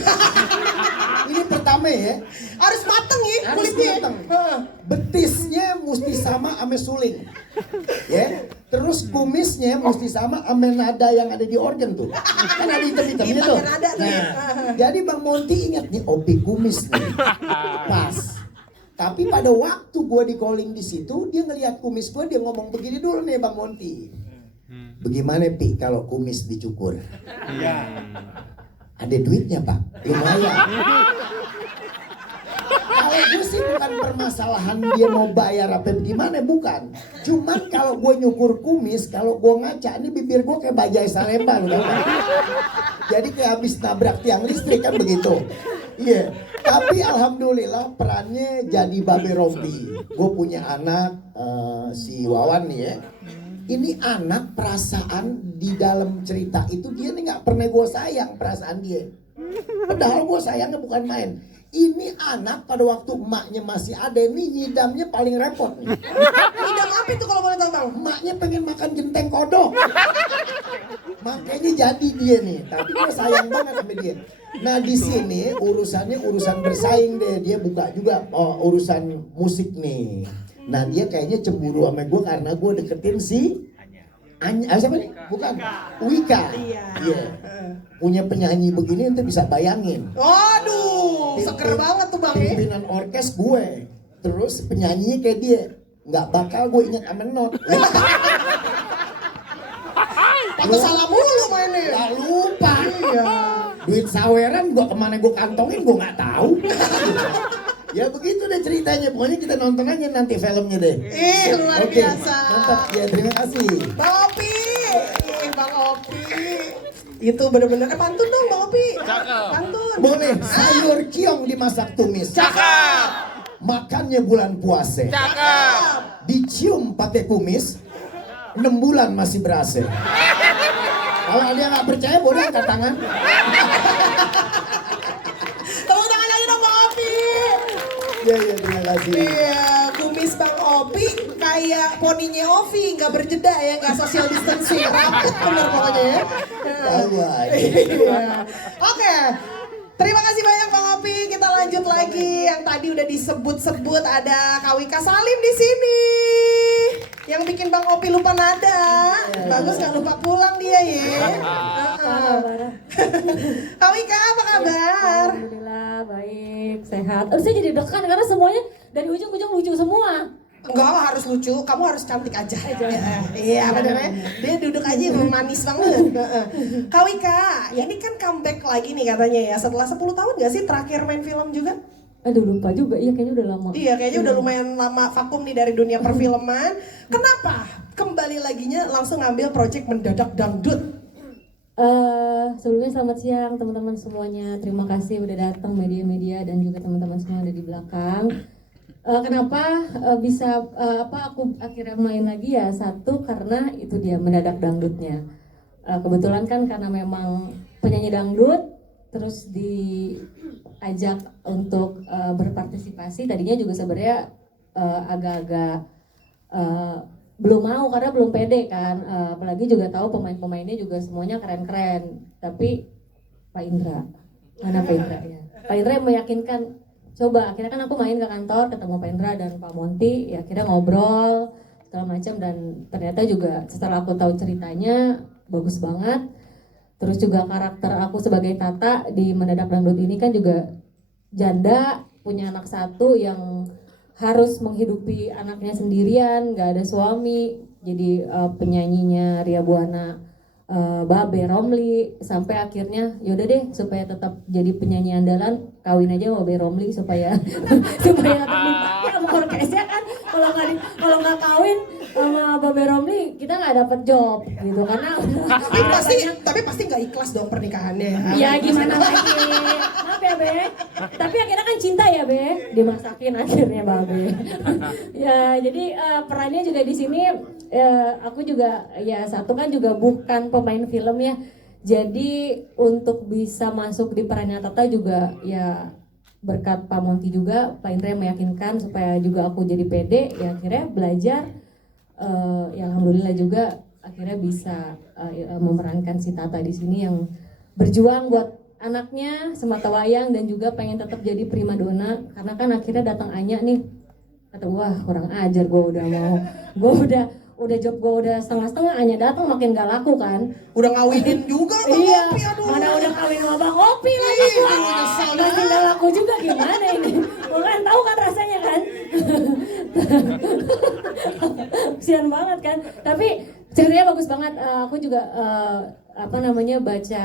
Ini pertama ya. Harus mateng ya kulitnya. Betisnya mesti sama suling. Ya. Terus kumisnya mesti sama nada yang ada di organ tuh. Kan ada hitam-hitamnya tuh. Jadi Bang Monty ingat nih Opi Kumis nih. Pas. Tapi pada waktu gua di calling di situ, dia ngelihat kumis gua, dia ngomong begini dulu nih Bang Monty. Bagaimana Pi kalau kumis dicukur? Ada duitnya Pak, lumayan. Kalau gue sih bukan permasalahan dia mau bayar apa gimana, bukan. Cuman kalau gue nyukur kumis, kalau gue ngaca, ini bibir gue kayak bajai Salemba, tau kan? Jadi kayak habis nabrak tiang listrik kan begitu. Iya, tapi alhamdulillah perannya jadi Babe Rompi. Gue punya anak, si Wawan nih ya. Ini anak perasaan di dalam cerita itu dia nih nggak pernah gue sayang perasaan dia. Padahal gue sayangnya bukan main. Ini anak pada waktu emaknya masih ada nih nyidamnya paling repot nih. Nyidam apa itu kalau boleh tahu Bang? Emaknya pengen makan genteng kodok. Makanya jadi dia nih. Tapi gue sayang banget sama dia. Nah di sini urusannya urusan bersaing deh. Dia buka juga urusan musik nih. Nah dia kayaknya cemburu sama gue karena gue deketin si siapa nih? Bukan Wika. Iya. Punya penyanyi begini ente bisa bayangin. Waduh, seger banget tuh Bang. Pimpinan orkes gue. Terus penyanyinya kayak dia. Nggak bakal gue ingat sama not. Pantes salah mulu mainnya. Gak lupa. Iya. Duit saweran gue kemana gue kantongin gue nggak tahu. Ya begitu deh ceritanya, pokoknya kita nonton aja nanti filmnya deh. Luar biasa. Mantap, ya terima kasih. Bang Opi, Bang Opi. Itu bener-bener, pantun dong Bang Opi. Cakep. Pantun. Boleh, sayur ciong dimasak tumis. Cakep. Makannya bulan puasa. Cakep. Dicium pakai kumis, 6 bulan masih berasa. Kalau dia nggak percaya boleh angkat tangan. Tepuk tangan lagi dong Bang Opi. Iya, terima kasih. Iya, kumis Bang Opi kayak poninya Ovi, nggak berjeda ya, nggak social distancing, rapet bener pokoknya ya. Iya. Oke, terima kasih banyak Bang Opi. Kita lanjut lagi. Yang tadi udah disebut-sebut ada Kak Wika Salim di sini. Yang bikin Bang Opi lupa nada. Bagus nggak lupa pulang dia ya. Kak Wika apa kabar? Alhamdulillah baik, sehat. Saya jadi deg-degan karena semuanya dari ujung ke ujung lucu semua. Enggak harus lucu, kamu harus cantik aja. Iya bener ya. Dia duduk aja manis banget. Kak Wika, ini kan comeback lagi nih katanya ya. Setelah 10 tahun gak sih terakhir main film juga? Aduh lupa juga, iya kayaknya udah lama. Iya kayaknya udah lumayan lama vakum nih dari dunia perfilman. Kenapa kembali laginya langsung ngambil project Mendadak Dangdut? Sebelumnya selamat siang teman-teman semuanya. Terima kasih udah datang media-media dan juga teman-teman semua ada di belakang. Kenapa bisa aku akhirnya main lagi ya, satu karena itu dia Mendadak Dangdutnya. Kebetulan kan karena memang penyanyi dangdut, terus diajak untuk berpartisipasi. Tadinya juga sebenarnya agak-agak belum mau karena belum pede kan. Apalagi juga tahu pemain-pemainnya juga semuanya keren-keren. Tapi Pak Indra, mana Pak Indra ya? Pak Indra yang meyakinkan. Coba, akhirnya kan aku main ke kantor, ketemu Pak Indra dan Pak Monty, ya akhirnya ngobrol segala macam dan ternyata juga setelah aku tahu ceritanya bagus banget. Terus juga karakter aku sebagai Tata di Mendadak Dangdut ini kan juga janda, punya anak satu yang harus menghidupi anaknya sendirian, gak ada suami. Jadi penyanyinya Ria Buana, Babe Romli, sampai akhirnya yaudah deh supaya tetap jadi penyanyi andalan kawin aja sama Babe Romli supaya supaya tetap dipakai sama orkesnya kan. Kalau nggak kawin sama Babe Romli kita nggak dapat job gitu karena tapi pasti nggak ikhlas dong pernikahannya. Ya gimana lagi, maaf ya Be, tapi akhirnya kan cinta ya Be, dimasakin akhirnya Babe. Ya jadi perannya juga di sini aku juga ya satu kan juga bukan pemain film ya, jadi untuk bisa masuk di perannya Tata juga ya berkat Pak Monty juga, Pak Indra yang meyakinkan supaya juga aku jadi pede, ya akhirnya belajar, ya alhamdulillah juga akhirnya bisa memerankan si Tata di sini yang berjuang buat anaknya sematawayang dan juga pengen tetap jadi primadona karena kan akhirnya datang Anya nih, kata wah kurang ajar udah job gue udah setengah-setengah, Anya datang makin gak laku kan. Udah ngawinin juga Bang iya, Opi, aduh. mana udah kawin sama Bang Opi lagi. Masih gak laku juga gimana ini. Lo kan tahu kan rasanya kan. Kasian banget kan. Tapi ceritanya bagus banget. Aku juga baca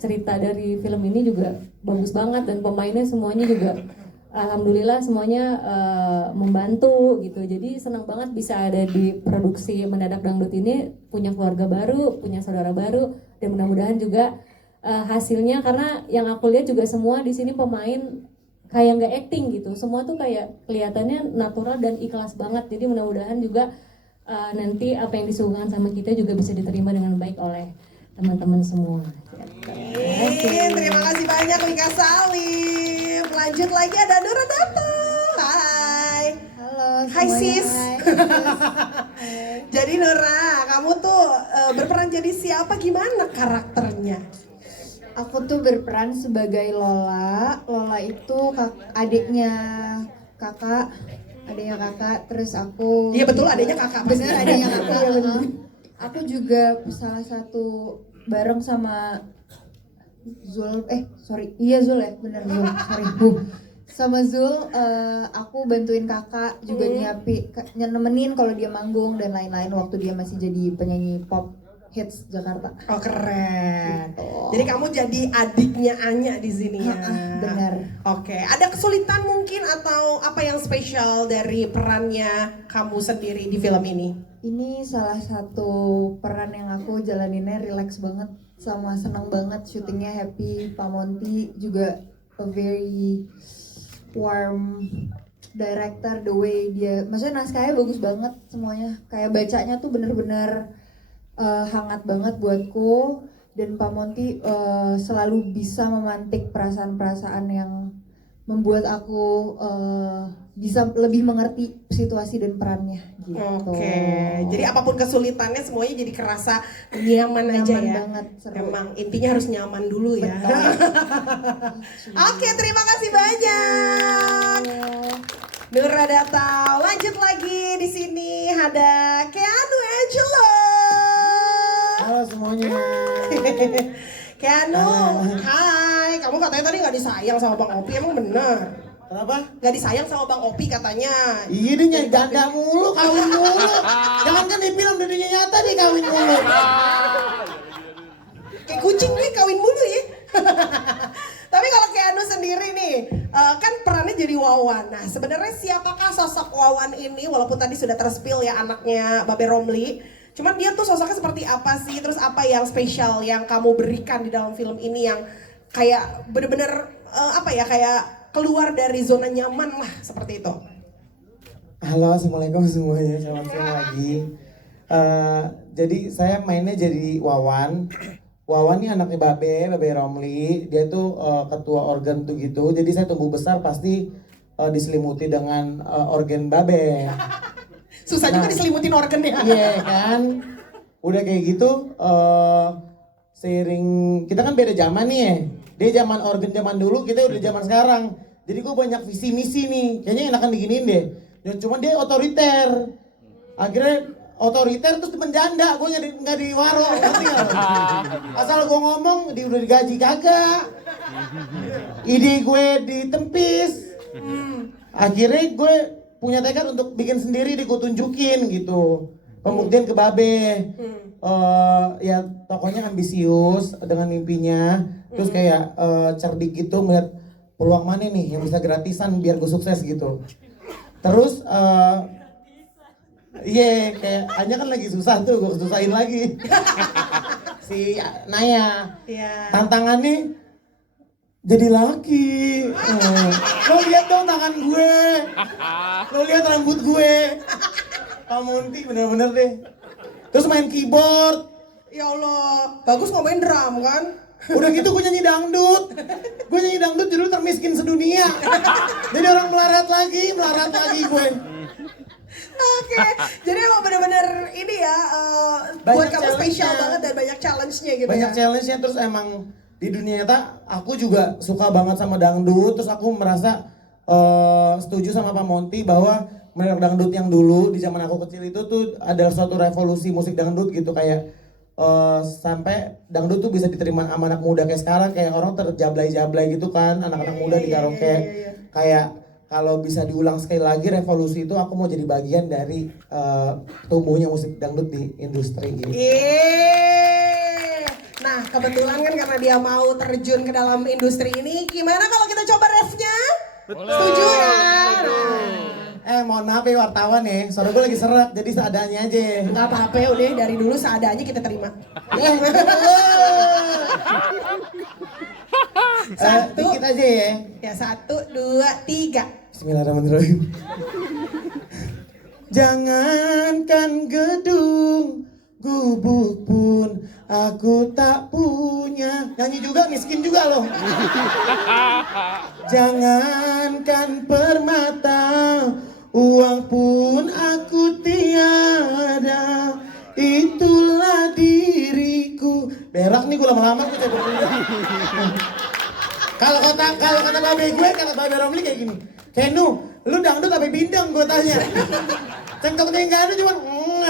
cerita dari film ini juga bagus banget dan pemainnya semuanya juga alhamdulillah semuanya membantu gitu. Jadi senang banget bisa ada di produksi Mendadak Dangdut ini, punya keluarga baru, punya saudara baru, dan mudah-mudahan juga hasilnya, karena yang aku lihat juga semua di sini pemain kayak nggak acting gitu. Semua tuh kayak kelihatannya natural dan ikhlas banget. Jadi mudah-mudahan juga nanti apa yang disuguhkan sama kita juga bisa diterima dengan baik oleh teman-teman semua. Terima kasih banyak Wika Salim. Lanjut lagi ada Nura datang. Hai. Halo. Hai sis. Jadi Nura, kamu tuh berperan jadi siapa? Gimana karakternya? Aku tuh berperan sebagai Lola. Lola itu adiknya kakak. Terus aku. Iya betul, adiknya kakak. Bener, adiknya kakak. Iya bener. Aku juga salah satu bareng sama Zul, Zul ya, bener Zul, sorry. Sama Zul, aku bantuin kakak juga nemenin kalau dia manggung dan lain-lain waktu dia masih jadi penyanyi pop hits Jakarta. Oh keren. Jadi kamu jadi adiknya Anya di sini ya. Benar. Oke, ada kesulitan mungkin atau apa yang spesial dari perannya kamu sendiri di film ini? Ini salah satu peran yang aku jalaninnya relax banget, sama seneng banget, syutingnya happy. Pak Monty juga a very warm director, the way dia, maksudnya naskahnya bagus banget semuanya, kayak bacanya tuh bener-bener hangat banget buatku. Dan Pak Monty selalu bisa memantik perasaan-perasaan yang membuat aku bisa lebih mengerti situasi dan perannya gitu. Oke, jadi apapun kesulitannya semuanya jadi kerasa nyaman aja ya. Banget, seru. Emang intinya harus nyaman dulu ya. Oke, terima kasih banyak. Nura Data. Lanjut lagi di sini ada Keanu Angelo. Halo semuanya. Keanu, hai. Kamu katanya tadi nggak disayang sama Bang Opi, emang bener? Kenapa? Gak disayang sama Bang Opi katanya. Iya dia nyari ganda mulu, kawin mulu. Jangan kan di film, di dunia nyata dia kawin mulu. Kayak kucing nih kawin mulu ya. Tapi kalau Keanu sendiri nih, kan perannya jadi Wawan. Nah sebenarnya siapakah sosok Wawan ini? Walaupun tadi sudah terspill ya anaknya Babe Romli. Cuman dia tuh sosoknya seperti apa sih? Terus apa yang spesial yang kamu berikan di dalam film ini yang kayak bener-bener kayak keluar dari zona nyaman lah seperti itu. Halo, assalamualaikum semuanya, selamat siang lagi. Jadi saya mainnya jadi Wawan. Wawan nih anaknya Babe Romli. Dia tuh ketua organ tuh gitu. Jadi saya tumbuh besar pasti diselimuti dengan organ Babe. Susah juga diselimutin organnya. Iya kan. Udah kayak gitu seiring kita kan beda zaman nih ya. Dia zaman organ zaman dulu, kita udah zaman sekarang. Jadi gue banyak visi misi nih. Kayaknya enakan diginiin deh. Cuman dia otoriter. Akhirnya otoriter terus menjanda. Gue nggak di waro. Asal gue ngomong udah digaji kagak. Ide gue ditempis. Akhirnya gue punya tekad untuk bikin sendiri, gue tunjukin gitu. Pembuktian ke Babe. Ya tokohnya ambisius dengan mimpinya. Terus kayak cerdik gitu melihat peluang mana nih yang bisa gratisan biar gue sukses gitu. Terus kayak Anya kan lagi susah tuh, gue susahin lagi. Si Naya. Tantangannya jadi laki. Lo lihat dong tangan gue. Lo lihat rambut gue. Pak Monty bener-bener deh. Terus main keyboard. Ya Allah, bagus ngomongin drum kan? Udah gitu gue nyanyi dangdut. Gue nyanyi dangdut dulu termiskin sedunia. Jadi orang melarat lagi gue. Oke, jadi emang bener-bener ini ya buat kamu spesial banget dan banyak challenge-nya gitu. Banyak challenge-nya, terus emang di dunia nyata aku juga suka banget sama dangdut. Terus aku merasa setuju sama Pak Monty bahwa mendengar dangdut yang dulu di zaman aku kecil itu tuh adalah suatu revolusi musik dangdut gitu, kayak sampai dangdut tuh bisa diterima sama anak muda kayak sekarang, kayak orang terjablay-jablay gitu kan, anak-anak muda di karaoke. Kayak kalau bisa diulang sekali lagi revolusi itu, aku mau jadi bagian dari tumbuhnya musik dangdut di industri gitu. Nah kebetulan kan karena dia mau terjun ke dalam industri ini, gimana kalau kita coba refnya? Setuju ya? Mohon maaf ya wartawan ya, soalnya gue lagi serak, jadi seadanya aja. Gak apa-apa, udah dari dulu seadanya kita terima. Dikit aja ya. Ya 1, 2, 3. Bismillahirrahmanirrahim. Jangankan gedung, gubuk pun aku tak punya. Nyanyi juga miskin juga loh. Jangankan permata, uang pun aku tiada. Itulah diriku. Berak nih gue lama-lama gue coba. Kalau kata Babe gue, kata Babe Romli kayak gini. Kenu, lu dangdut apa bindeng gue tanya. Cengkoknya enggak ada cuman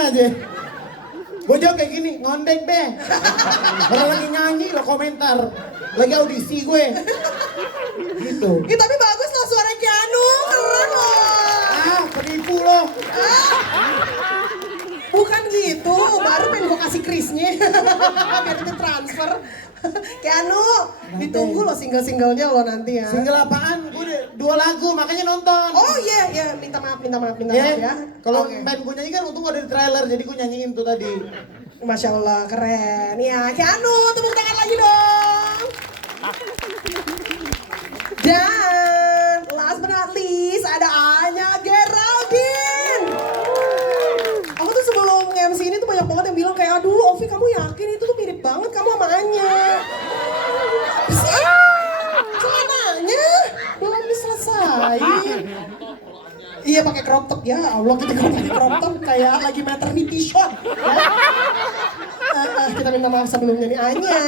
aja. Gue jawab kayak gini, ngondek be. Orang lagi nyanyi lo komentar. Lagi audisi gue. Gitu. Tapi bagus loh suara Keanu, keren loh. Penipu loh. Bukan gitu, baru pengen gue kasih krisnya. Biar itu transfer. Keanu, ditunggu loh single-singlenya lo nanti ya. Single apaan? Gue udah 2 lagu, makanya nonton. Oh iya, minta maaf ya. Kalau band gue nyanyi kan untung ada di trailer, jadi gue nyanyiin tuh tadi. Masya Allah, keren. Ya, Keanu, tepuk tangan lagi dong. Dan last but not least, ada Anya Geraldine. Aku tuh sebelum MC ini tuh banyak banget yang bilang kayak, aduh Ovi kamu yakin itu tuh mirip banget kamu sama Anya. Celananya belum diselesain. Iya pakai crop top ya Allah, kita kalau pakai crop top kayak lagi maternity shot. Ya. Kita minta maaf sebelumnya nih Anya,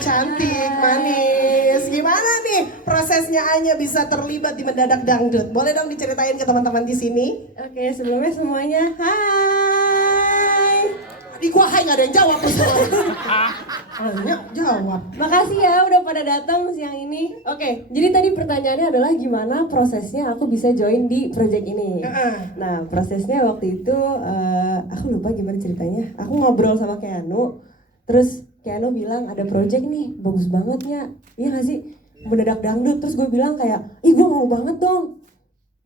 cantik, manis. Gimana nih prosesnya Anya bisa terlibat di Mendadak Dangdut? Boleh dong diceritain ke teman-teman di sini? Oke, sebelumnya semuanya hai. Di gua Wahai nggak ada yang jawab Hanya jawab. Makasih ya udah pada datang siang ini. Oke, jadi tadi pertanyaannya adalah gimana prosesnya aku bisa join di project ini. Nah, prosesnya waktu itu aku lupa gimana ceritanya. Aku ngobrol sama Keanu, terus Keanu bilang ada project nih, bagus banget ya. Iya nggak sih? Mendadak dangdut. Terus gue bilang kayak, ih gue mau banget dong.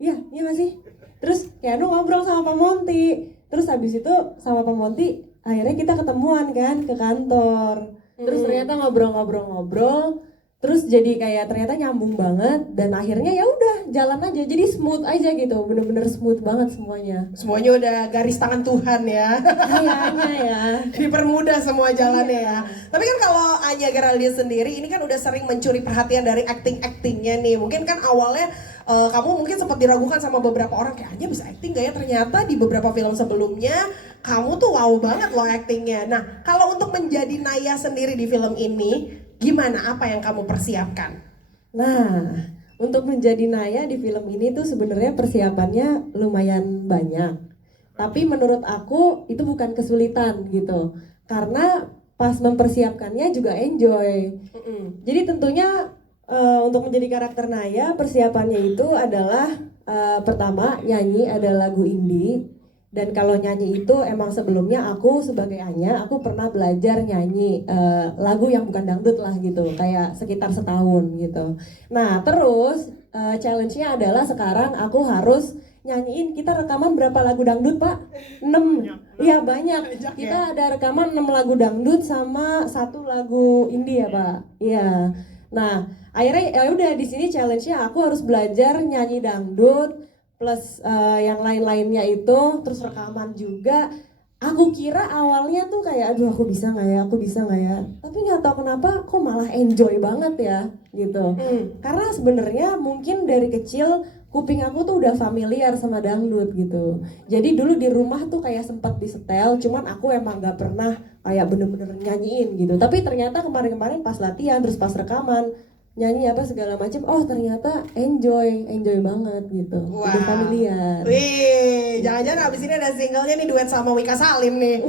Iya nggak sih? Terus Keanu ngobrol sama Pak Monty. Terus habis itu sama Pak Monty akhirnya kita ketemuan kan ke kantor. Terus ternyata ngobrol-ngobrol-ngobrol, terus jadi kayak ternyata nyambung banget dan akhirnya ya udah jalan aja, jadi smooth aja gitu, bener-bener smooth banget semuanya. Semuanya udah garis tangan Tuhan ya. Kayaknya ya. Dipermudah semua jalannya ya. Tapi kan kalau Anya Geraldine sendiri ini kan udah sering mencuri perhatian dari acting-actingnya nih. Mungkin kan awalnya kamu mungkin sempat diragukan sama beberapa orang kayak Anya bisa acting gak ya? Ternyata di beberapa film sebelumnya kamu tuh wow banget loh actingnya. Nah kalau untuk menjadi Naya sendiri di film ini gimana? Apa yang kamu persiapkan? Nah, untuk menjadi Naya di film ini tuh sebenarnya persiapannya lumayan banyak. Tapi menurut aku itu bukan kesulitan gitu. Karena pas mempersiapkannya juga enjoy. Jadi tentunya untuk menjadi karakter Naya persiapannya itu adalah pertama nyanyi ada lagu indie. Dan kalau nyanyi itu emang sebelumnya aku sebagai Anya, aku pernah belajar nyanyi lagu yang bukan dangdut lah gitu, kayak sekitar setahun gitu. Nah terus challenge-nya adalah sekarang aku harus nyanyiin, kita rekaman berapa lagu dangdut Pak? 6, iya banyak. Kita ada rekaman 6 lagu dangdut sama 1 lagu indie ya Pak. Iya. Nah akhirnya ya udah di sini challenge-nya aku harus belajar nyanyi dangdut plus yang lain-lainnya itu, terus rekaman juga. Aku kira awalnya tuh kayak aduh aku bisa nggak ya, tapi nggak tahu kenapa kok malah enjoy banget ya gitu. Karena sebenarnya mungkin dari kecil kuping aku tuh udah familiar sama dangdut gitu. Jadi dulu di rumah tuh kayak sempat disetel, cuman aku emang nggak pernah kayak bener-bener nyanyiin gitu. Tapi ternyata kemarin-kemarin pas latihan terus pas rekaman nyanyi apa segala macam, oh ternyata enjoy banget gitu. Udah familiar. Wih, jangan-jangan abis ini ada singlenya nih duet sama Wika Salim nih.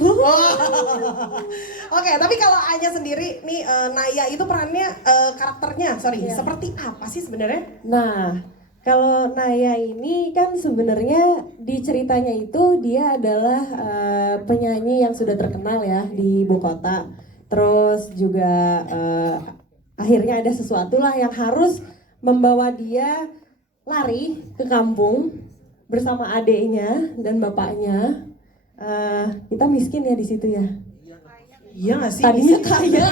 Oke, tapi kalau Anya sendiri nih Naya itu perannya karakternya, seperti apa sih sebenarnya? Nah, kalau Naya ini kan sebenarnya di ceritanya itu dia adalah penyanyi yang sudah terkenal ya di ibu kota. Terus juga akhirnya ada sesuatu lah yang harus membawa dia lari ke kampung bersama adiknya dan bapaknya. Kita miskin ya di situ ya. Iya nggak sih? Tadinya kaya,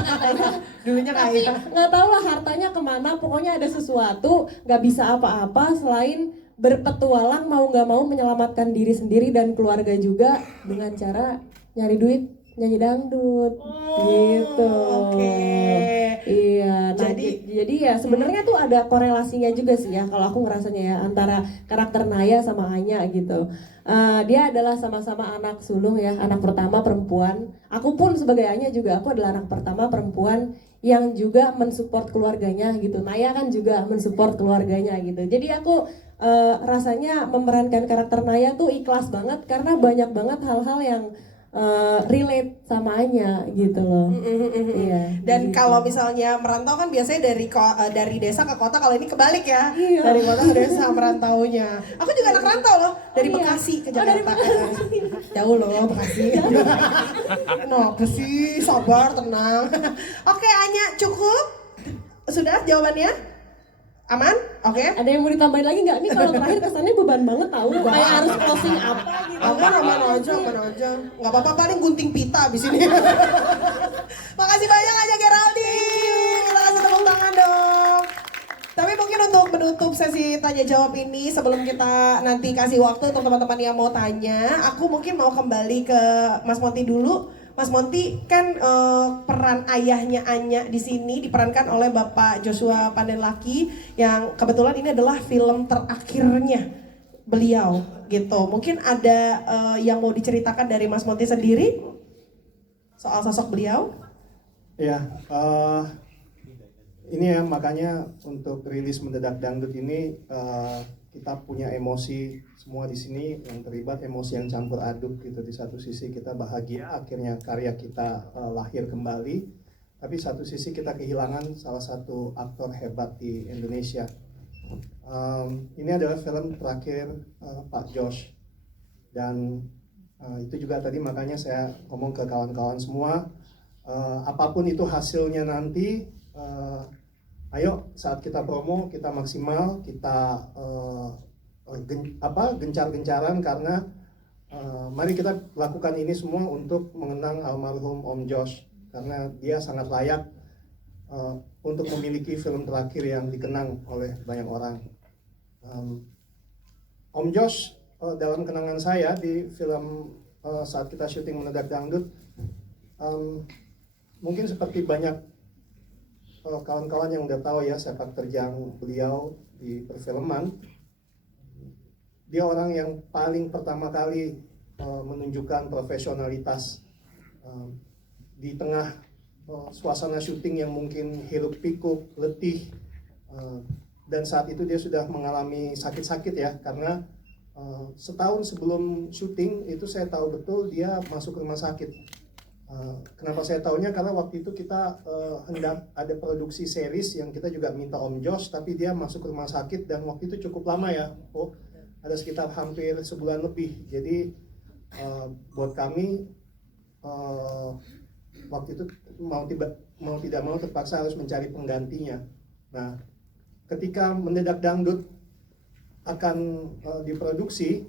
dulunya tapi kaya. nggak tahu lah hartanya kemana. Pokoknya ada sesuatu, nggak bisa apa-apa selain berpetualang mau nggak mau menyelamatkan diri sendiri dan keluarga juga dengan cara nyari duit nyanyi dangdut gitu. Iya, nah jadi ya sebenarnya tuh ada korelasinya juga sih ya kalau aku ngerasanya ya antara karakter Naya sama Anya gitu. Dia adalah sama-sama anak sulung ya, anak pertama perempuan. Aku pun sebagai Anya juga aku adalah anak pertama perempuan yang juga mensupport keluarganya gitu. Naya kan juga mensupport keluarganya gitu. Jadi aku rasanya memerankan karakter Naya tuh ikhlas banget karena banyak banget hal-hal yang relate sama Anya gitu loh. Iya. Dan kalau misalnya merantau kan biasanya dari desa ke kota, kalau ini kebalik ya. Iya. Dari kota ke desa merantaunya. Aku juga anak rantau loh, dari Bekasi ke Jakarta. Jauh loh Bekasi. Kenapa sih? Sabar, tenang. Oke Anya, cukup? Sudah jawabannya? Aman? Oke. Ada yang mau ditambahin lagi nggak? Nih kalau terakhir kesannya beban banget tahu. Kayak harus closing apa gitu. Aman aja. Nggak apa-apa, paling gunting pita abis ini. Makasih banyak Anya Geraldine. Kita kasih tepuk tangan dong. Tapi mungkin untuk menutup sesi tanya jawab ini, sebelum kita nanti kasih waktu untuk teman-teman yang mau tanya, aku mungkin mau kembali ke Mas Monty dulu. Mas Monty kan peran ayahnya Anya di sini diperankan oleh Bapak Joshua Pandenlaki yang kebetulan ini adalah film terakhirnya beliau gitu. Mungkin ada yang mau diceritakan dari Mas Monty sendiri soal sosok beliau? Ya, ini ya makanya untuk rilis Mendadak Dangdut ini kita punya emosi semua di sini yang terlibat, emosi yang campur aduk gitu. Di satu sisi kita bahagia akhirnya karya kita lahir kembali, tapi satu sisi kita kehilangan salah satu aktor hebat di Indonesia. Ini adalah film terakhir Pak Josh, dan itu juga tadi makanya saya ngomong ke kawan-kawan semua, apapun itu hasilnya nanti, ayo saat kita promo kita maksimal, kita gencar-gencaran, karena mari kita lakukan ini semua untuk mengenang almarhum Om Josh, karena dia sangat layak untuk memiliki film terakhir yang dikenang oleh banyak orang. Om Josh dalam kenangan saya di film saat kita syuting Mendadak Dangdut, mungkin seperti banyak kawan-kawan yang udah tahu ya sepak terjang beliau di perfilman, dia orang yang paling pertama kali menunjukkan profesionalitas di tengah suasana syuting yang mungkin hiruk pikuk, letih, dan saat itu dia sudah mengalami sakit-sakit ya, karena setahun sebelum syuting itu saya tahu betul dia masuk ke rumah sakit. Kenapa saya tahunya? Karena waktu itu kita hendak ada produksi series yang kita juga minta Om Josh, tapi dia masuk ke rumah sakit dan waktu itu cukup lama ya, ada sekitar hampir sebulan lebih. Jadi buat kami waktu itu mau tidak mau terpaksa harus mencari penggantinya. Nah, ketika Mendadak Dangdut akan diproduksi,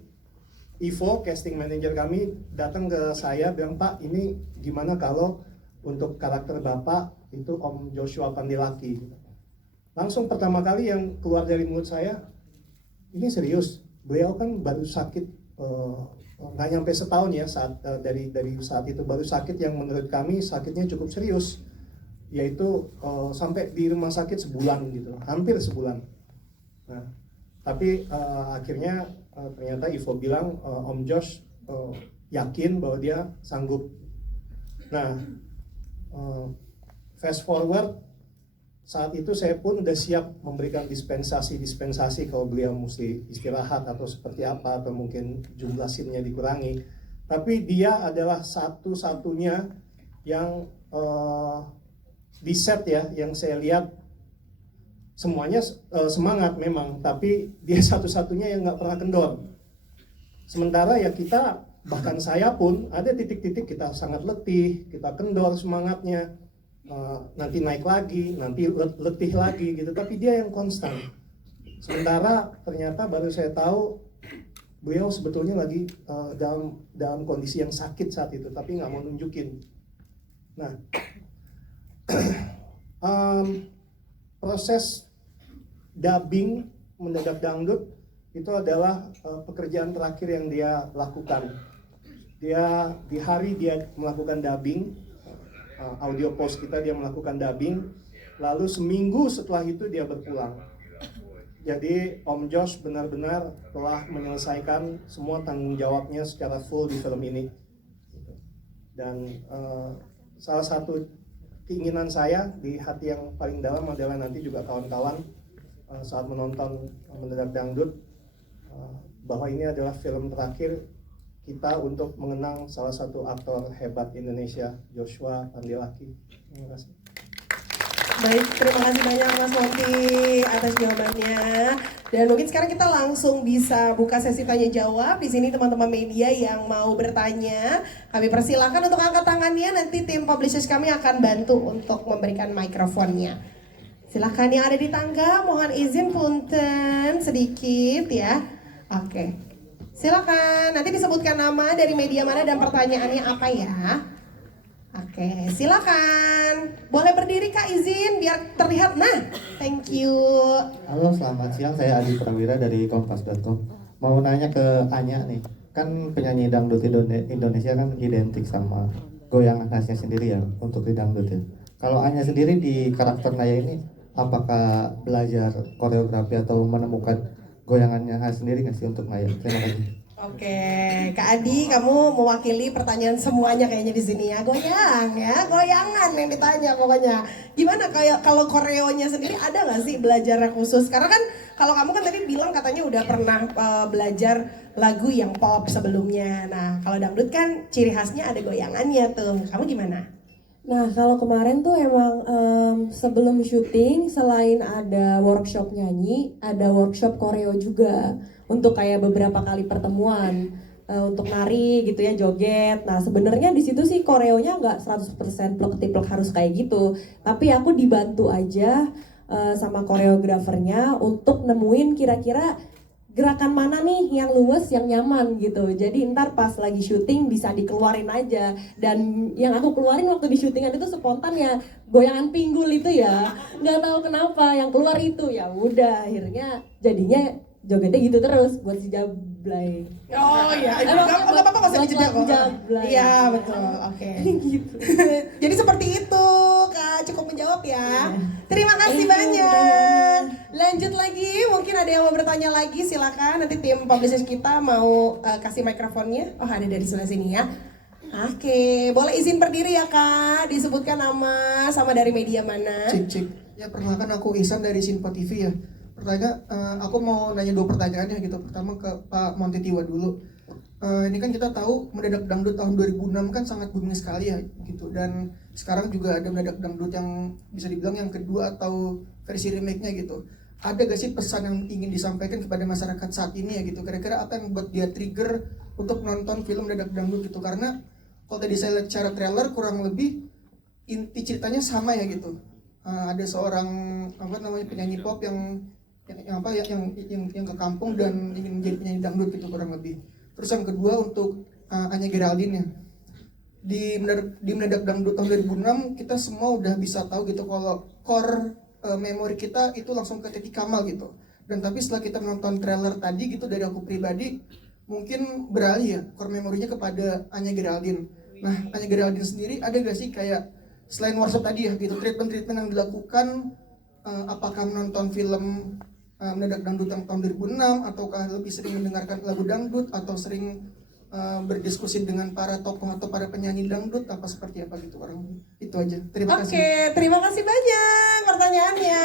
Ivo, casting manager kami, datang ke saya bilang, Pak, ini gimana kalau untuk karakter Bapak itu Om Joshua Pandilaki. Langsung pertama kali yang keluar dari mulut saya, ini serius, beliau kan baru sakit, nggak nyampe setahun ya, dari saat itu baru sakit yang menurut kami sakitnya cukup serius, yaitu sampai di rumah sakit sebulan gitu, hampir sebulan. Nah, tapi akhirnya ternyata Ivo bilang Om Josh yakin bahwa dia sanggup. Nah, fast forward, saat itu saya pun udah siap memberikan dispensasi kalau beliau mesti istirahat atau seperti apa, atau mungkin jumlah scene-nya dikurangi. Tapi dia adalah satu-satunya yang di set ya, yang saya lihat semuanya semangat memang, tapi dia satu-satunya yang nggak pernah kendor. Sementara ya kita, bahkan saya pun ada titik-titik kita sangat letih, kita kendor semangatnya, nanti naik lagi, nanti letih lagi gitu, tapi dia yang konstan. Sementara ternyata baru saya tahu beliau sebetulnya lagi dalam kondisi yang sakit saat itu, tapi nggak mau nunjukin. Nah, proses dubbing Mendadak Dangdut itu adalah pekerjaan terakhir yang dia lakukan. Dia di hari dia melakukan dubbing, audio post kita dia melakukan dubbing, lalu seminggu setelah itu dia berpulang. Jadi Om Josh benar-benar telah menyelesaikan semua tanggung jawabnya secara full di film ini. Dan salah satu keinginan saya di hati yang paling dalam adalah nanti juga kawan-kawan saat menonton Mendadak Dangdut, bahwa ini adalah film terakhir kita untuk mengenang salah satu aktor hebat Indonesia, Joshua Pandilaki. Terima kasih. Baik, terima kasih banyak Mas Monty atas jawabannya. Dan mungkin sekarang kita langsung bisa buka sesi tanya jawab. Di sini teman-teman media yang mau bertanya, kami persilahkan untuk angkat tangannya. Nanti tim publishers kami akan bantu untuk memberikan mikrofonnya. Silahkan yang ada di tangga, mohon izin punten sedikit ya. Oke, silakan. Nanti disebutkan nama dari media mana dan pertanyaannya apa ya. Oke, silakan. Boleh berdiri Kak, izin biar terlihat. Nah, thank you. Halo, selamat siang. Saya Adi Prawira dari Kompas.com. Mau nanya ke Anya nih. Kan penyanyi dangdut Indonesia kan identik sama goyangan khasnya sendiri ya untuk di dangdut ya. Kalau Anya sendiri di karakter Naya ini, apakah belajar koreografi atau menemukan goyangannya khas sendiri nggak sih untuk Naya? Terima kasih. Oke, Kak Adi, kamu mewakili pertanyaan semuanya kayaknya di sini ya. Goyang ya, goyangan yang ditanya pokoknya. Gimana kayak kalau koreonya sendiri ada nggak sih belajar khusus? Karena kan Kalau kamu kan tadi bilang katanya udah pernah belajar lagu yang pop sebelumnya. Nah, kalau dangdut kan ciri khasnya ada goyangannya tuh. Kamu gimana? Nah, kalau kemarin tuh emang sebelum syuting, selain ada workshop nyanyi, ada workshop koreo juga untuk kayak beberapa kali pertemuan untuk nari gitu ya, joget. Nah, sebenarnya di situ sih koreonya nggak 100% plek-tiplek harus kayak gitu, tapi aku dibantu aja sama koreografernya untuk nemuin kira-kira gerakan mana nih yang luwes, yang nyaman gitu. Jadi ntar pas lagi syuting bisa dikeluarin aja. Dan yang aku keluarin waktu di syutingan itu spontan ya, goyangan pinggul itu ya. Nggak tahu kenapa yang keluar itu, ya udah akhirnya jadinya jogetnya gitu terus buat si Jablay. Oh iya, nggak apa-apa nggak usah dijeda kok. Jablay. Iya betul, oke. Gitu. Jadi seperti itu, Kak, cukup menjawab ya. Terima kasih banyak. Lanjut lagi, mungkin ada yang mau bertanya lagi, silakan. Nanti tim publicist kita mau kasih mikrofonnya. Oh ada dari sebelah sini ya. Oke, boleh izin berdiri ya Kak. Disebutkan nama sama dari media mana. Cik. Ya perkenalkan aku Ihsan dari Sinpo TV ya. Aku mau nanya 2 pertanyaan ya gitu. Pertama ke Pak Monty Tiwa dulu. Ini kan kita tahu Mendadak Dangdut tahun 2006 kan sangat booming sekali ya gitu. Dan sekarang juga ada Mendadak Dangdut yang bisa dibilang yang kedua atau versi remake-nya gitu. Ada gak sih pesan yang ingin disampaikan kepada masyarakat saat ini ya gitu? Kira-kira apa yang membuat dia trigger untuk nonton film Mendadak Dangdut gitu? Karena kalau tadi saya lihat secara trailer kurang lebih inti ceritanya sama ya gitu. Ada seorang penyanyi pop yang ke kampung dan ingin menjadi penyanyi dangdut gitu kurang lebih. Terus yang kedua untuk Anya Geraldine ya. Di Mendadak Dangdut tahun 2006 kita semua udah bisa tahu gitu kalau core memori kita itu langsung ke Titi Kamal gitu. Dan tapi setelah kita menonton trailer tadi gitu dari aku pribadi mungkin beralih ya core memorinya kepada Anya Geraldine. Nah, Anya Geraldine sendiri ada gak sih kayak selain workshop tadi ya gitu treatment yang dilakukan apakah menonton film Mendadak Dangdut yang tahun 2006 ataukah lebih sering mendengarkan lagu dangdut atau sering berdiskusi dengan para tokoh atau para penyanyi dangdut apa seperti apa gitu orang itu aja. Terima kasih. Oke, terima kasih banyak pertanyaannya.